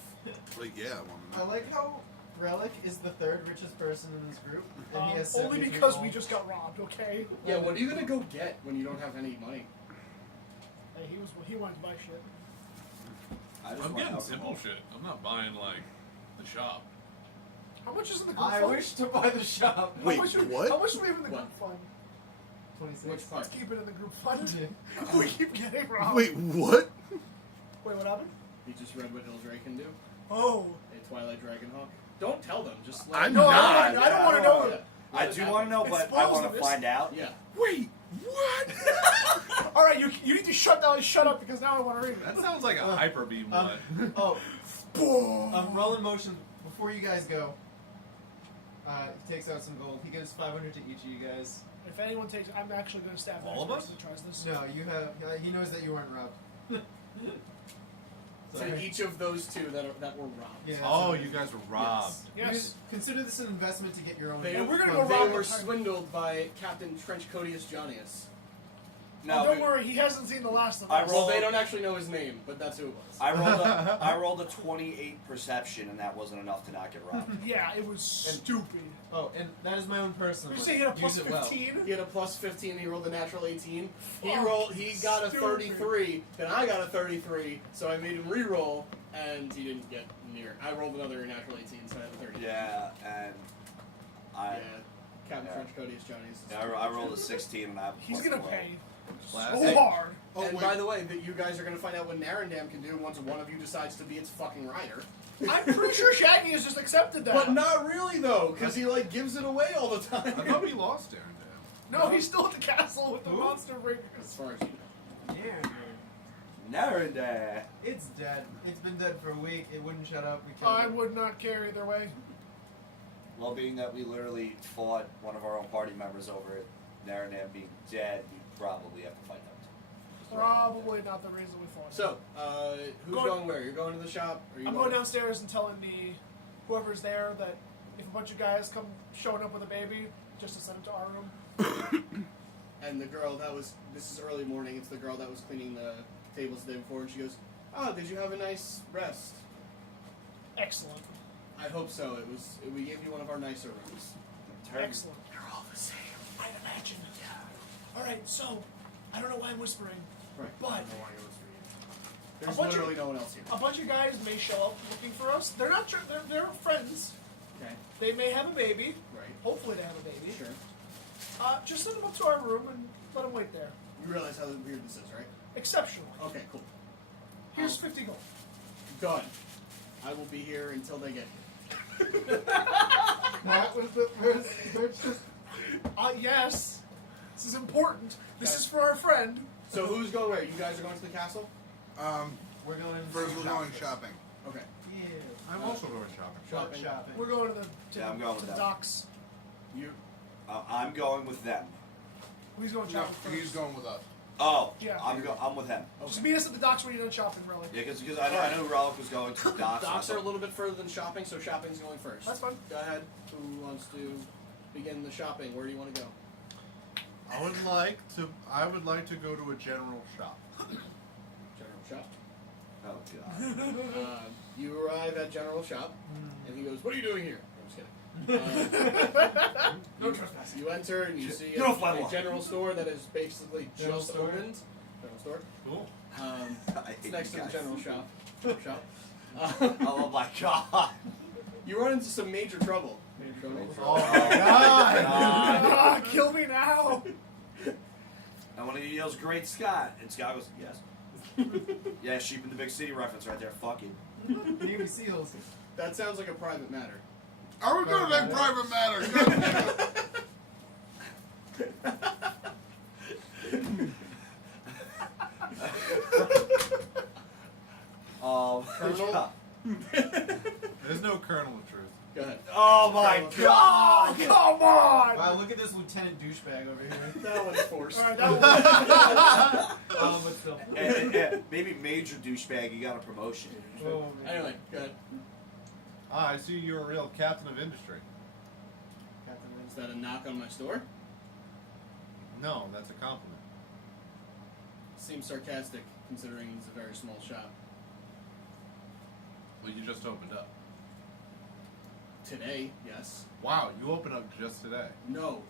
Like, yeah, I want to I know. like how Rellik is the third richest person in this group, and he has Only 73 because gold. we just got robbed, okay? Yeah, what are you gonna go get when you don't have any money? Hey, he wanted to buy shit. I just I'm want getting alcohol. simple shit. I'm not buying like the shop. How much is in the group I fund? wish to buy the shop. Wait, how much what? How much do we have in the What? group fund? 26. Which part? Let's keep it in the group fund. We keep getting robbed. Wait, what? Wait, what happened? You just read what Ildray can do. Oh. A Twilight Dragonhawk. Don't tell them. Just let I'm them know. not. I don't want to know. Yeah. I do want to know, It but I spoils want the to mis- find out. Yeah. Wait, what? All right, you need to shut up because now I want to read That it. sounds like a hyper beam one. Oh, Boom. roll in motion before you guys go. He takes out some gold. He gives 500 to each of you guys. If anyone takes, I'm actually going to stab the All next of person us? who tries this. No, you have. He knows that you weren't robbed. So each of those two that were robbed. Yeah, Oh, so- you guys were robbed. Yes. Consider this an investment to get your own. They, And we're gonna well, go rob they were the pirate. swindled by Captain Trenchcotius Johnnius. No, Don't worry, he hasn't seen the last of I us. roll- Well, they don't actually know his name, but that's who it was. I rolled a 28 perception, and that wasn't enough to not get robbed. Yeah, it was stupid. Oh, and that is my own personal. You one. say he had a plus Use it well. 15? He had a plus 15. He rolled a natural 18. He Fuck, got a stupid. 33. Then I got a 33. So I made him re-roll, and he didn't get near. I rolled another natural 18, so I had a 30. Yeah, and Yeah. Captain Yeah. Trenchcotius Johnny's. I rolled a 16, and I have a He's plus going to 12. pay Classic. so hard. Oh, And wait. by the way, that you guys are going to find out what Narendam can do once one of you decides to be its fucking rider. I'm pretty sure Shaggy has just accepted that. But not really though, because he like gives it away all the I time. thought we lost Darren. No, he's still at the castle with the Who? monster As breakers. far as you know. Yeah. Narada. It's dead. It's been dead for a week. It wouldn't shut up. We killed I it. would not care either way. Well, being that we literally fought one of our own party members over it, Narada being dead, we probably have to fight them. Probably not the reason we fought. So, who's Going- going where? You're going to the shop? Or you I'm going downstairs and telling whoever's there that if a bunch of guys come showing up with a baby, just to send it to our room. And the girl that was, this is early morning, it's the girl that was cleaning the tables the day before, and she goes, "Oh, did you have a nice rest?" Excellent. I hope so. We gave you one of our nicer rooms. Excellent. They're all the same. I imagine. Yeah. Alright, so, I don't know why I'm whispering, Right. but I don't know why you're whispering. There's A bunch of- literally no one else here. a bunch of guys may show up looking for us. They're not sure, they're friends. Okay. They may have a baby. Right. Hopefully they have a baby. Sure. Just send them up to our room and let them wait there. You realize how weird this is, right? Exceptionally. Okay, cool. Here's 50 gold. Done. I will be here until they get here. That was the first. There's just. Yes. This is important. This Okay. is for our friend. So who's going where? You guys are going to the castle? We're going in. First, we're going shopping. Okay. Yeah. I'm also going shopping. Shopping. Shopping. We're going to the Yeah, I'm going to with the that. docks. You. I'm going with them. Who's going No, shopping first? he's going with us. Oh, Yeah. I'm with him. Just meet us at the docks when you're done shopping, really. Yeah, because I know Rellik was going to the docks. Docks are a little bit further than shopping, so shopping's going first. That's fine. Go ahead. Who wants to begin the shopping? Where do you want to go? I would like to go to a general shop. General shop. Oh god. You arrive at general shop, and he goes, "What are you doing here?" I'm just kidding. No trespassing. You enter and you see Get off my a lawn. general store that is basically General just store? opened. General store. Cool. I It's hate next to you the guys. general shop. Shop. Oh my god. You run into some major trouble. Oh my god! Ah, kill me now! And when he yells, "Great Scott," and Scott goes, "Yes." Yeah, sheep in the big city reference right there. Fuck it. Navy SEALs. That sounds like a private matter. Are we going to make private matters? Colonel? God. There's no kernel of truth. Go ahead. Oh my god. Come on! Wow, look at this lieutenant douchebag over here. That one's forced. Alright, that was... But still. And maybe major douchebag. You got a promotion. Oh, man. Anyway, go ahead. Ah, I see you're a real captain of industry. Captain Is that a knock on my store? No, that's a compliment. Seems sarcastic, considering it's a very small shop. Well, you just opened up. Today, yes. Wow, you opened up just today. No.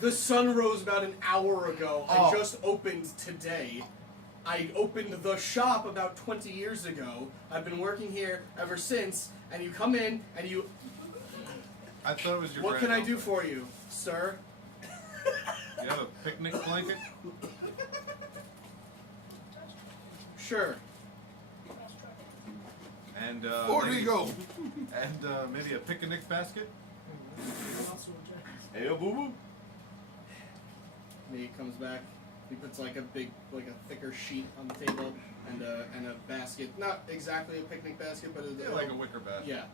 The sun rose about an hour ago. I Oh. just opened today. I opened the shop about 20 years ago. I've been working here ever since, and you come in and you... I thought it was your What can I grand do uncle. for you, sir? You have a picnic blanket? Sure. And, 40 maybe, gold. and maybe a picnic basket? Hey, yo, boo boo. He comes back. He puts like a thicker sheet on the table and a basket. Not exactly a picnic basket, but Yeah, like a wicker basket. yeah.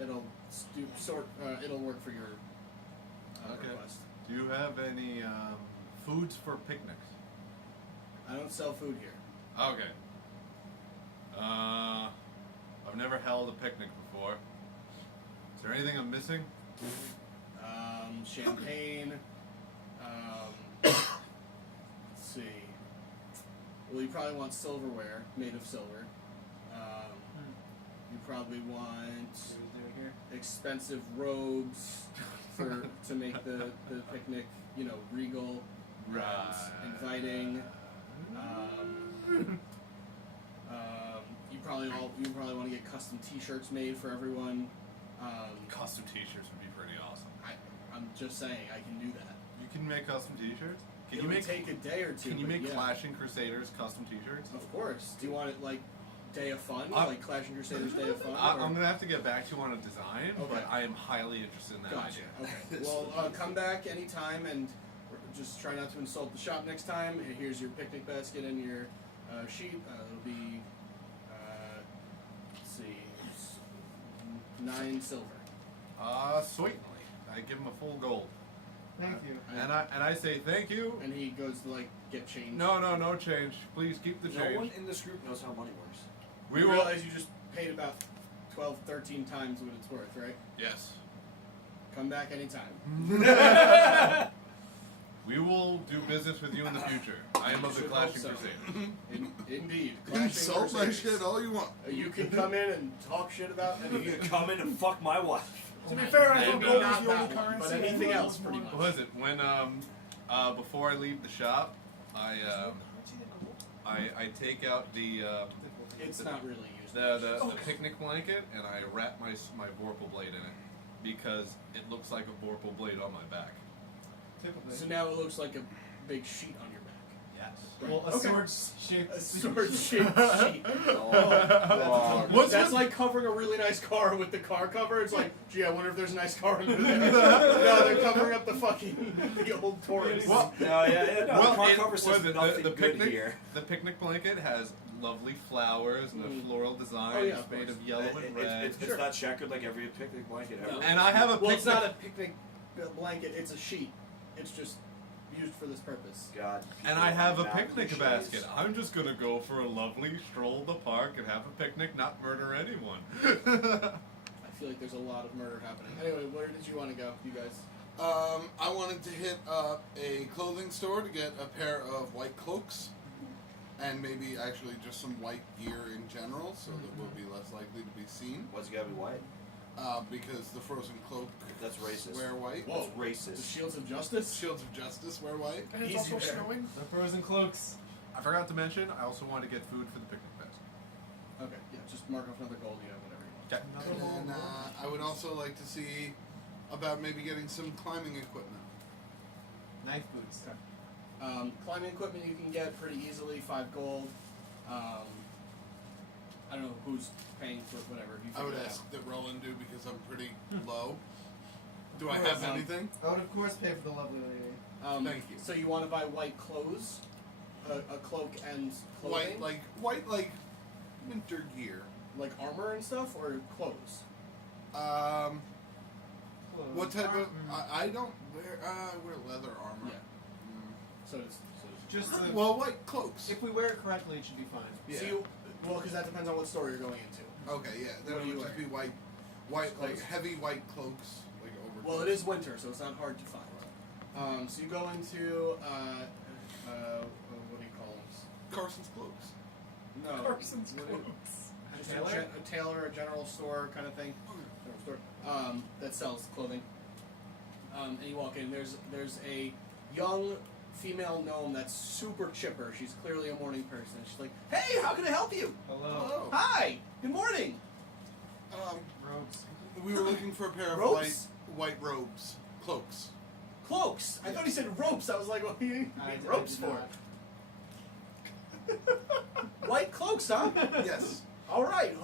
It'll it'll work for your Okay. request. Do you have any foods for picnics? I don't sell food here. Okay. I've never held a picnic before. Is there anything I'm missing? Champagne. Let's see. Well, you probably want silverware made of silver. You probably want Here. expensive robes to make the picnic, regal, Right. inviting. You probably want to get custom T-shirts made for everyone. Custom t-shirts would be pretty awesome. I'm just saying I can do that. You can make custom t-shirts? Can it you would make take a day or two. Can you but make yeah. Clashing Crusaders custom T-shirts? Of course. Do you want it like Day of Fun, I'm- like Clashing Crusaders Day of Fun? I'm gonna have to get back to you on a design, Okay. but I am highly interested in that Gotcha. idea. Okay. Well, come back anytime and just try not to insult the shop next time. And here's your picnic basket and your sheet. It'll be, let's see, it's 9 silver. Certainly. I give him a full gold, Thank you. and I say thank you. And he goes to like get change. No change. Please keep the No change. one in this group knows how money works. We You will. realize you just paid about 12, 13 times what it's worth, right? Yes. Come back anytime. We will do business with you in the future. I am of the Should Clashing hope so. Crusaders. Indeed. Clashing Insult my Crusaders. shit all you want. You can come in and talk shit about You anything. can come in and fuck my wife. To be fair, I thought Maybe gold was not the that only one, currency. but anything else, pretty much. What was it? When before I leave the shop, I take out the It's not really used. the picnic blanket and I wrap my Vorpal blade in it because it looks like a Vorpal blade on my back. Typically. So now it looks like a big sheet on your back. Yes. Well, a Okay. sword-shaped A sword-shaped sheet. Oh, What's That's with- like covering a really nice car with the car cover. It's like, gee, I wonder if there's a nice car under there. No, they're covering up the old Taurus. Well, no, yeah, no. the car it- cover what says is it? nothing the good picnic, here. The picnic blanket has lovely flowers and a floral design. Oh, yeah, It's of made course. of yellow and red. It's not checkered like every picnic blanket ever. No. And I have a Well, picnic. it's not a picnic blanket. It's a sheet. It's just used for this purpose. God. And I have a Now picnic cliches. basket. I'm just gonna go for a lovely stroll to the park and have a picnic, not murder anyone. I feel like there's a lot of murder happening. Anyway, where did you want to go, you guys? I wanted to hit up a clothing store to get a pair of white cloaks, and maybe actually just some white gear in general, so that we'll be less likely to be seen. Why's it gotta be white? Because the frozen cloak That's racist. wear white. Whoa. That's The racist. Shields of Justice? Shields of Justice wear white. And it's Easy also there. snowing. The frozen cloaks. I forgot to mention, I also want to get food for the picnic basket. Okay, yeah, just mark off another gold, whatever you want. Okay. Another And then whole I would also like to see about maybe getting some climbing equipment. knife boots. Climbing equipment you can get pretty easily, 5 gold. I don't know who's paying for it, whatever. You I would figure it ask that Roland do because I'm pretty low. Do I Of course, have anything? I would of course pay for the lovely lady. out. Thank you. So you want to buy white clothes, a cloak and clothing, White like winter gear. like armor and stuff, or clothes. Clothes. What type of? Mm. I don't wear. I wear leather armor. Yeah. So it's Just the, Well, white cloaks. if we wear it correctly, it should be fine. Yeah. So you, well, because that depends on what store you're going into. Okay, yeah. Then What it do you would just wear? be white, like Clothes. heavy white cloaks, like over. Well, it is winter, so it's not hard to find. So you go into what do you call them? Carson's cloaks. No, Carson's what do you- clothes. just Tailor? a tailor, a general store kind of thing. General store that sells clothing. And you walk in. There's a young female gnome that's super chipper. She's clearly a morning person. She's like, "Hey, how can I help you? Hello. Hi, good morning." Robes. We were looking for a pair of Ropes? white robes, cloaks. Cloaks. I thought he said ropes. I was like, what do you need I did ropes for? White cloaks, huh? Yes. All right.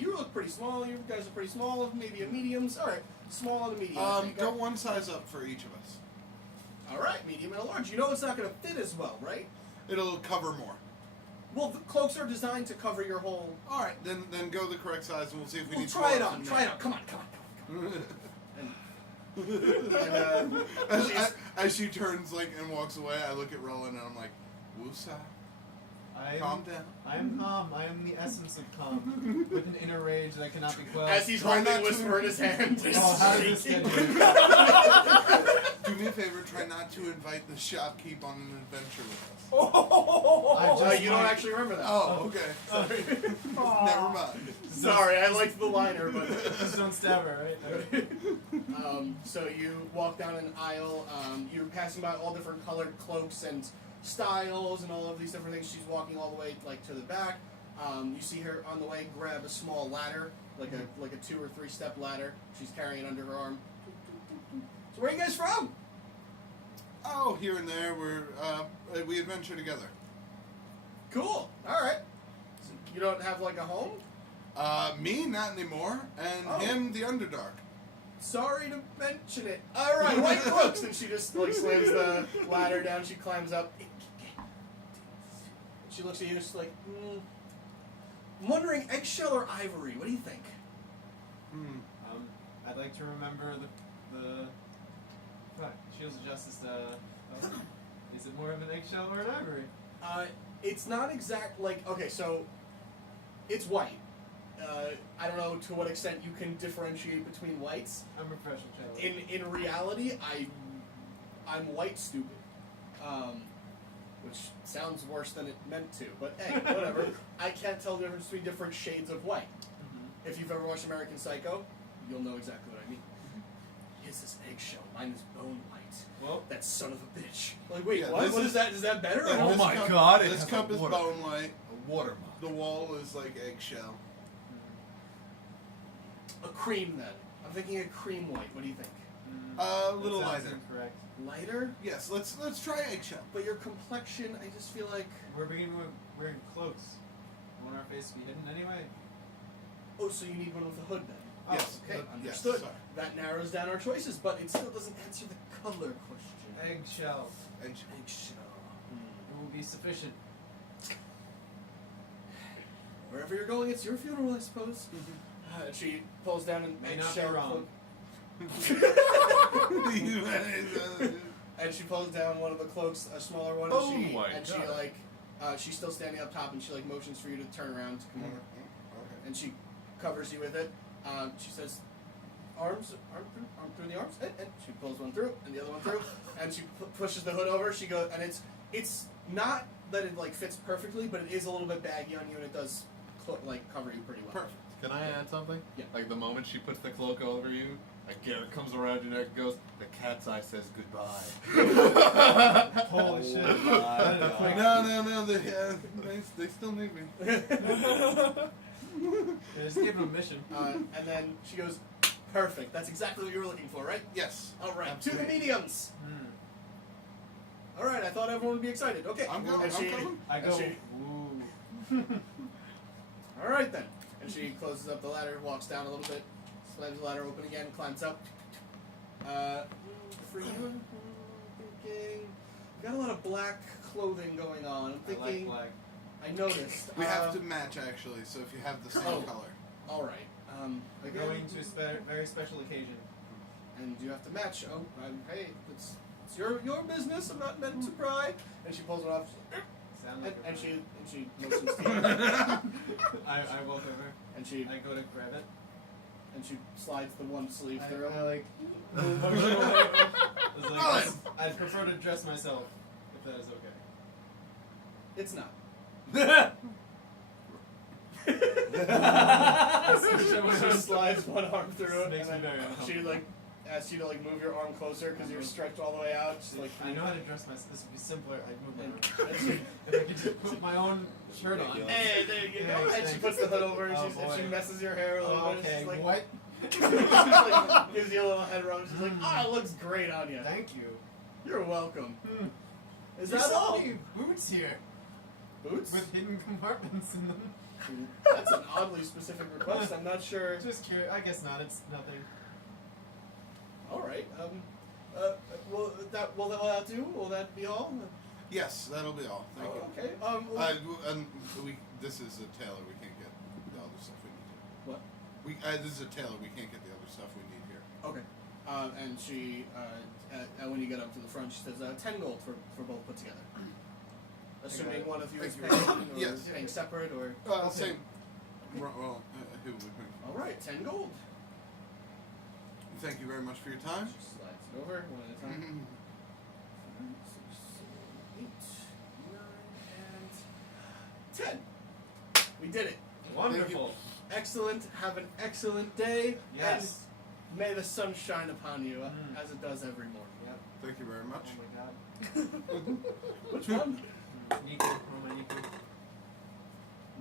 You look pretty small. You guys are pretty small. Maybe a mediums. All right. Small and a medium. I think. Go one size up for each of us. All right. Medium and a large. You know it's not going to fit as well, right? It'll cover more. Well, the cloaks are designed to cover your whole. All right, then go the correct size, and we'll see if we We'll need. try it dwarves on. in Try there. it on. Come on. Come on. As she turns and walks away, I look at Roland and I'm like, "Woosah, calm down." I am calm. I am the essence of calm, with an inner rage that cannot be quelled. As he's Try holding not to- Whisper in his hand. Oh, how did this get here? Do me a favor, try not to invite the shopkeep on an adventure with us. You don't actually remember that. Oh, okay. Never mind. Sorry, I liked the liner, but. Just don't stab her, right? So you walk down an aisle. You're passing by all different colored cloaks and styles and all of these different things. She's walking all the way to the back. You see her on the way grab a small ladder, like a 2 or 3 step ladder. She's carrying it under her arm. So where are you guys from? Oh, here and there, we adventure together. Cool. All right. So you don't have like a home? Me, not anymore, and Oh. him, the Underdark. Sorry to mention it. All right, white cloaks, and she just like slams the ladder down. She climbs up. She looks at you, just like, I'm wondering, eggshell or ivory? What do you think? I'd like to remember the Shields of Justice. Is it more of an eggshell or an ivory? It's not exact. Like, okay, so it's white. I don't know to what extent you can differentiate between whites. I'm a professional channel. In reality, I'm white stupid, which sounds worse than it meant to. But hey, whatever. I can't tell the difference between different shades of white. If you've ever watched American Psycho, you'll know exactly what I mean. His is eggshell, mine is bone white. Well, That son of a bitch. Like, wait, Yeah, what? this What is- is that? Is that better? Oh This my cup- God, it This has cup a is water- bone white. A watermark. The wall is like eggshell. A cream, then. I'm thinking a cream white. What do you think? A little that sounds lighter. incorrect. Lighter? Yes, let's try eggshell. But your complexion, I just feel like... We're beginning with wearing cloaks. We want our face to be hidden anyway. Oh, so you need one with a hood, then? Yes. Okay, yes, understood. sorry. That narrows down our choices, but it still doesn't answer the color question. Eggshell. Eggshell. Eggshell. It will be sufficient. Wherever you're going, it's your funeral, I suppose. She pulls down an May not be eggshell wrong. cloak. And she pulls down one of the cloaks, a smaller one, Oh and she, my and she God. like, she's still standing up top, and she like motions for you to turn around to come over, and she covers you with it. She says, arm through the arms, and she pulls one through, and the other one through, and she pushes the hood over. She goes, and it's not that it like fits perfectly, but it is a little bit baggy on you, and it does like cover you pretty well. Perfect. Can I add something? Yeah. Like the moment she puts the cloak over you, a Garrett comes around your neck and goes, the cat's eye says goodbye. Holy shit. No, they still need me. Yeah, just give him a mission. And then she goes, perfect. That's exactly what you were looking for, right? Yes. All right, Absolutely. to the mediums. All right, I thought everyone would be excited. Okay, I'm going. And I'm she- coming. I and go, she- ooh. All right then. And she closes up the ladder, walks down a little bit, slams the ladder open again, climbs up. For you, I'm thinking, you got a lot of black clothing going on. I'm I like thinking, black. I noticed. We have to match actually. So if you have the same Oh. color. All right. We're Again, going to a very special occasion. and you have to match. Oh, hey, it's your business. I'm not meant to pry. And she pulls it off. Sound And, like a and friend. she motions to you. I walk over. And she I go to grab it. and she slides the one sleeve through. I like. I was like, I'd prefer to dress myself, if that is okay. It's not. She slides one arm through it, Makes me and very then uncomfortable. she like asks you to like move your arm closer because you're stretched all the way out. She's like, I know how to dress myself. This would be simpler. I'd move my arm. and she, If I could just put my own shirt on. hey, there you go. Thanks, And she thanks. puts the hood over, and, Oh, and she boy. messes your hair a little Oh, bit. okay, She's like, what? she like, gives you a little head rub. She's like, it looks great on you. Thank you. You're welcome. Is You that saw all? me boots here Boots? with hidden compartments in them. That's an oddly specific request. I'm not sure. Just curious. I guess not. It's nothing. All right. Will that do? Will that be all? Yes, that'll be all. Thank you. Okay. Well, This is a tailor. We can't get the other stuff we need here. what? This is a tailor. We can't get the other stuff we need here. Okay. And she, and when you get up to the front, she says 10 gold for both put together. Assuming Okay. one of you is Thank paying, you. or Yes. paying separate, or. Same. Well, who? All right, 10 gold. Thank you very much for your time. She slides it over one at a time. 5, 6, 7, 8, 9, and 10. We did it. Wonderful. Excellent. Have an excellent day. Yes. And may the sun shine upon you as it does every morning. Yep. Thank you very much. Oh my god. Which one? Niku. Oh my Niku.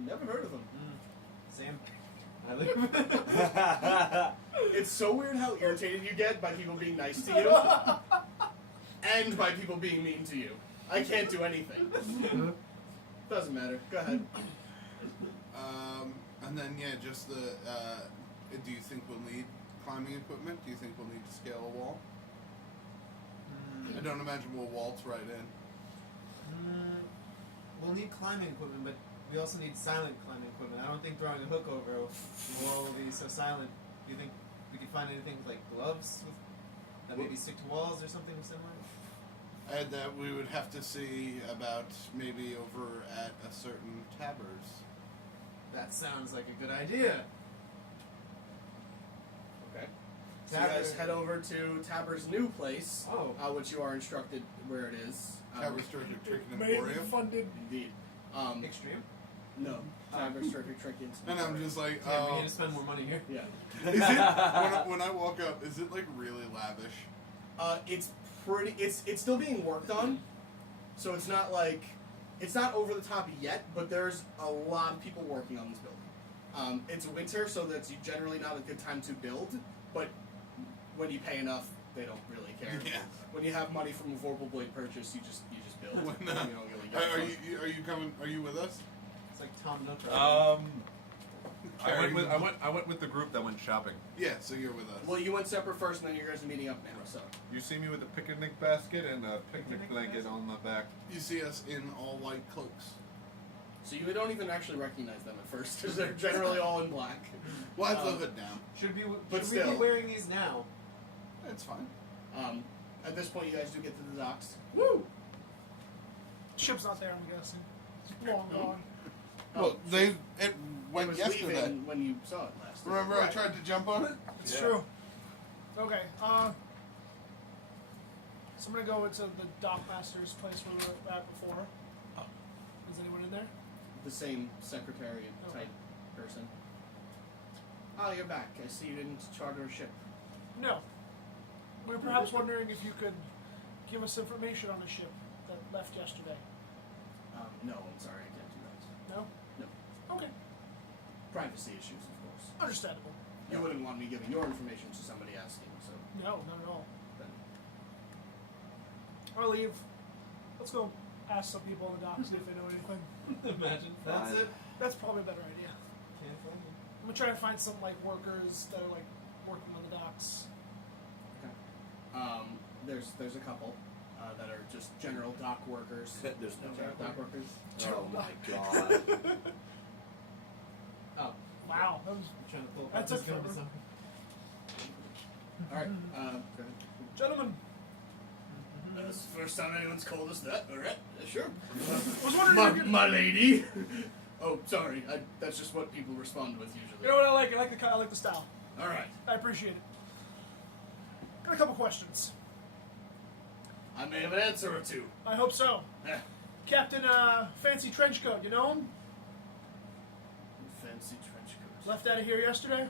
Never heard of him. Sam. I live. It's so weird how irritated you get by people being nice to you. and by people being mean to you. I can't do anything. Doesn't matter. Go ahead. And then just the. Do you think we'll need climbing equipment? Do you think we'll need to scale a wall? I don't imagine we'll waltz right in. We'll need climbing equipment, but we also need silent climbing equipment. I don't think throwing a hook over a wall will be so silent. Do you think we could find anything like gloves that maybe stick to walls or something similar? And that we would have to see about maybe over at a certain tabbers. That sounds like a good idea. Okay. So you guys head over to Taber's new place, which you are instructed where it is. Taber's Terrific Trinket Mainly Emporium. funded. Indeed. Extreme? No. Taber's Terrific Trinket. And I'm just like, Yeah, we need to spend more money here. Yeah. Is it when I walk up? Is it like really lavish? It's pretty. It's still being worked on, so it's not like it's not over the top yet. But there's a lot of people working on this building. It's winter, so that's generally not a good time to build. But when you pay enough, they don't really care. Yeah. When you have money from a Vorpal Blade purchase, you just build. When, You don't really get are you coming? Are you with us? It's like Tom Nook. Right? I went with the group that went shopping. Yeah, so you're with us. Well, you went separate first, and then you guys are meeting up now. So You see me with a picnic basket and a picnic blanket on my back. You see us in all white cloaks. so you don't even actually recognize them at first because they're generally all in black. Well, I have the hood down. Should we But be still. wearing these now? That's fine. At this point, you guys do get to the docks. Woo! Ship's not there, I'm guessing. It's long gone. Well, it It went was yesterday. leaving when you saw it last. Remember, I tried to jump on it. It's Yeah. true. Okay, so I'm gonna go into the dockmaster's place we were at before. Is anyone in there? The same secretary type person. Oh, you're back. I see you didn't charter a ship. No. We were perhaps wondering if you could give us information on the ship that left yesterday. No, I'm sorry, I can't do that. No? No. Okay. Privacy issues, of course. Understandable. You wouldn't want me giving your information to somebody asking, so No, not at all. then. I'll leave. Let's go ask some people on the dock, see if they know anything. Imagine. That's Fine. it. That's probably a better idea. Can't find it. I'm gonna try to find some like workers that are like working on the docks. There's a couple that are just general dock workers. There's no. General dock workers. Oh my god. Oh, Wow, that was I'm trying to pull up That's this okay. gun to something. All right. Go ahead. gentlemen. That's the first time anyone's called us that. All right. Sure. I was wondering if you could, my lady. Oh, sorry. That's just what people respond with usually. you know what I like? I like the style. All right. I appreciate it. Got a couple questions. I may have an answer or two. I hope so. Eh, Captain Fancy Trenchcoat, you know him? fancy trench coat. Left out of here yesterday.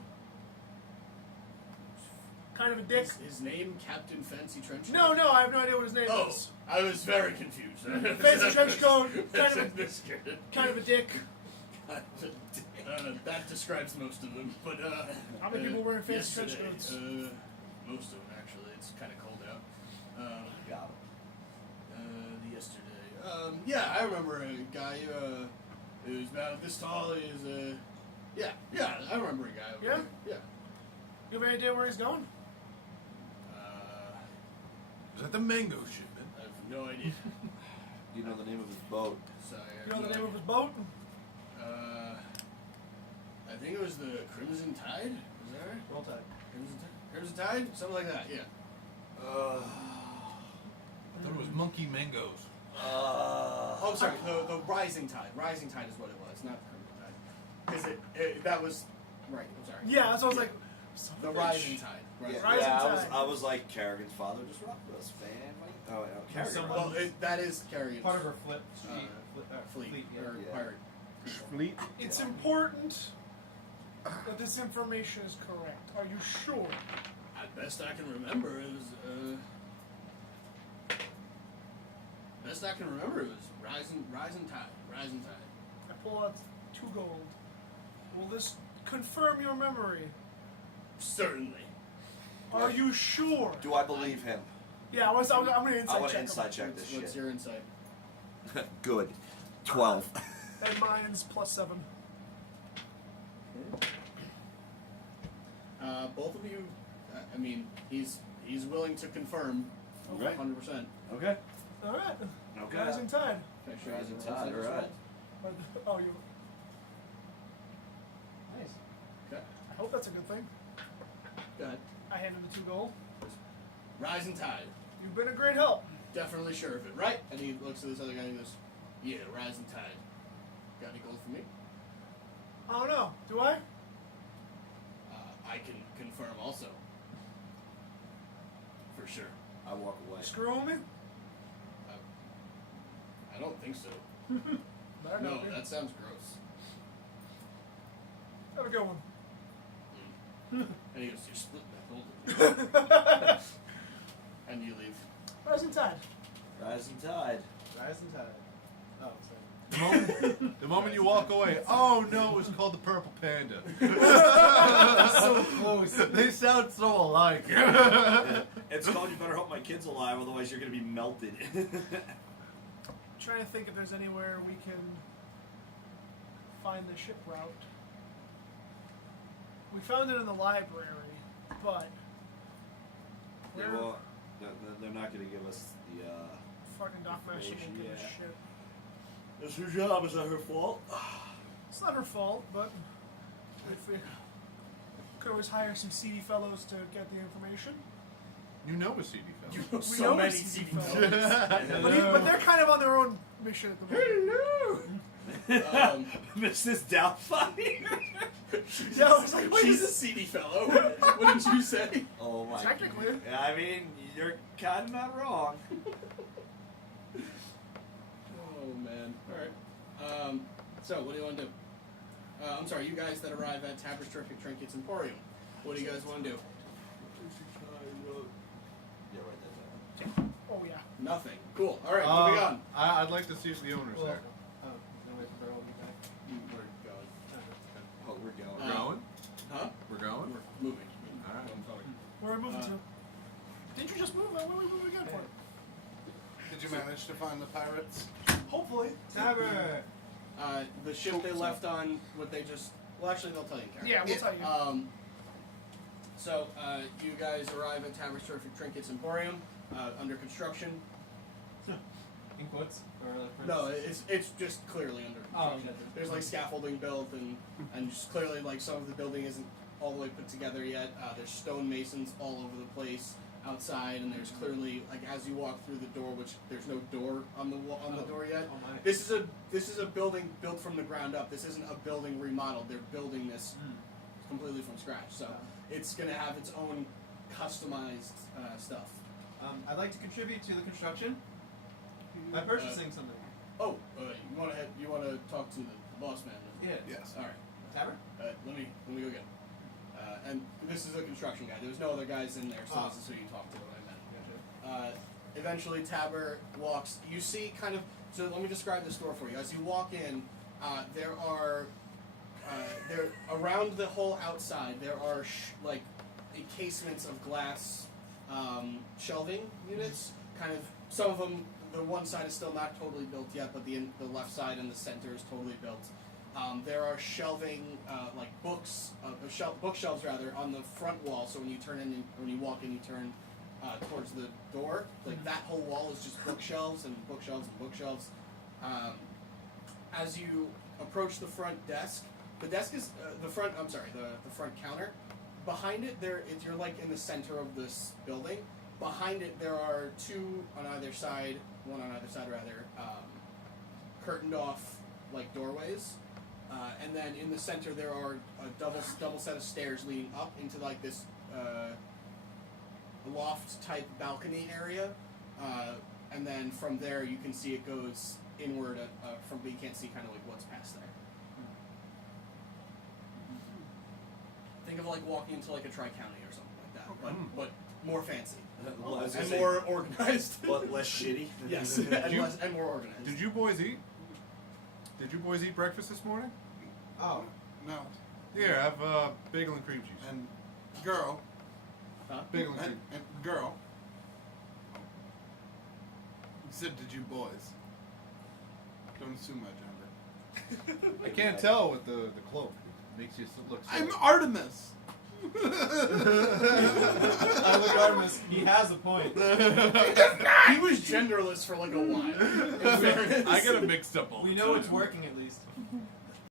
Kind of a dick. His name Captain Fancy Trench Coat? No, I have no idea what his name Oh, is. I was very confused. Fancy trench coat, kind of a Kind of a dick. That describes most of them, but How many people wearing fancy trench yesterday, coats? Most of them actually. It's kind of cold out. Got Yesterday. Yeah, I remember a guy who was about this tall. He's yeah, I remember a guy. Over Yeah? there. Yeah. You have any idea where he's going? Is that the mango shipment? I have no idea. Do you know the name of his boat? So, You know the name of his boat? I think it was the Crimson Tide. Was that right? Roll Tide. Crimson Tide? Something like that. Yeah. I thought it was monkey mangoes. Oh, I'm sorry. The Rising Tide. Rising Tide is what it was, not the Crimson Tide. Because it that was right. I'm sorry. Yeah, that's what I was like. The Rising Tide. Right. Yeah, Rising Tide. I was like, Kerrigan's father just rocked us, family. Oh, no, Kerrigan. Someone- rocked Well, us. that is Carrier's Part of her fleet. fleet yeah. or Yeah. pirate. Fleet. It's important that this information is correct. Are you sure? At best I can remember, it was best I can remember, it was Rising Tide. Rising Tide. I pull out 2 gold. Will this confirm your memory? Certainly. Are you sure? Do I believe him? Yeah, I'm gonna inside I want to check inside him. check this What's shit. your insight? Good. 12. And mine's +7. Both of you, I mean, he's willing to confirm. Okay. 100%. Okay. All right. Okay. Rising tide. Can I show you Rising the tide, rolls I alright. just Oh, you. Nice. rolled? Okay. I hope that's a good thing. Go ahead. I handed the 2 gold. Rising tide. You've been a great help. Definitely sure of it, right? And he looks at this other guy and he goes, "Yeah, rising tide. Got any gold for me?" I don't know. Do I? I can confirm also. For sure. I walk away. Screw me? I don't think so. Better No, not be. that sounds gross. Have a good one. And he goes, "You're splitting that gold." And you leave. Rising tide. Rising tide. Rising tide. Oh, sorry. The moment you walk away, oh no, it's called the Purple Panda. So close. They sound so alike. It's called You Better Hope My Kid's Alive, otherwise you're going to be melted. Trying to think if there's anywhere we can find the ship route. We found it in the library, but Yeah, where well, they're not going to give us the, fucking Dockmaster won't give a Yeah. shit. It's her job, is that her fault? It's not her fault, but if we could always hire some seedy fellows to get the information. You know a CD fellow. You know We so know many seedy CD fellows. fellows. But they're kind of on their own mission at the moment. Hello. Mrs. Doubtfire? Yeah, I was like, wait, She's a this seedy fellow. What did you say? Oh my Technically. God. I mean, you're kind of not wrong. Oh man. All right. So what do you want to do? I'm sorry, you guys that arrive at Tabber's Terrific Trinkets Emporium. What do you guys want to do? Yeah, right there. Oh yeah. Nothing. Cool. All right, moving on. I'd like to see if the owner's Well, there. oh, no way for Burwell to be back. We're going. Oh, we're going. We're going? Huh? We're going? We're moving. Alright. Where are we moving to? Didn't you just move? Where are we moving again for? Did you manage to find the pirates? Hopefully. Tabber! The ship they left on, what they just... Well, actually, they'll tell you. Karen. Yeah, we'll tell you. So, you guys arrive at Tabber's Terrific Trinkets Emporium, under construction. In quotes? Or like No, parentheses? it's just clearly under Oh, construction. gotcha. There's like scaffolding built and just clearly like some of the building isn't all the way put together yet. There's stone masons all over the place outside, and there's clearly like as you walk through the door, which there's no door on the the door yet. Oh my. This is a building built from the ground up. This isn't a building remodeled. They're building this completely from scratch. So it's gonna have its own customized stuff. I'd like to contribute to the construction by purchasing something. Oh, you want to talk to the boss man? Then? Yeah. Yes. All right. Tabber? Let me go get him. And this is a construction guy. There was no other guys in there, so this is who you talk to. What I meant. Eventually, Tabber walks. You see, kind of. So let me describe the store for you. As you walk in, there are there around the whole outside. There are like encasements of glass shelving units. Kind of some of them. The one side is still not totally built yet, but the left side and the center is totally built. There are shelving, like books, bookshelves rather, on the front wall. So when you turn in, when you walk in, you turn towards the door. Like that whole wall is just bookshelves and bookshelves and bookshelves. As you approach the front desk, the desk is the front. I'm sorry, the front counter. Behind it, you're like in the center of this building. Behind it, there are two on either side, one on either side rather, curtained off like doorways. And then in the center there are a double set of stairs leading up into like this loft type balcony area. And then from there you can see it goes inward but you can't see kind of like what's past there. Think of like walking into like a tri-county or something like that, but more fancy. Well, I was gonna And say, more organized. but less shitty. Yes, and more organized. Did you boys eat? Did you boys eat breakfast this morning? Oh. No. Here, have bagel and cream cheese. And girl. Huh? Bagel and cream. And girl. said, "Did you boys?" Don't assume my gender. I can't tell with the cloak. It makes you look. I'm Artemis. I look Artemis. He has a point. He was genderless for like a while. In fairness. I get it mixed up all We the know time. it's working at least.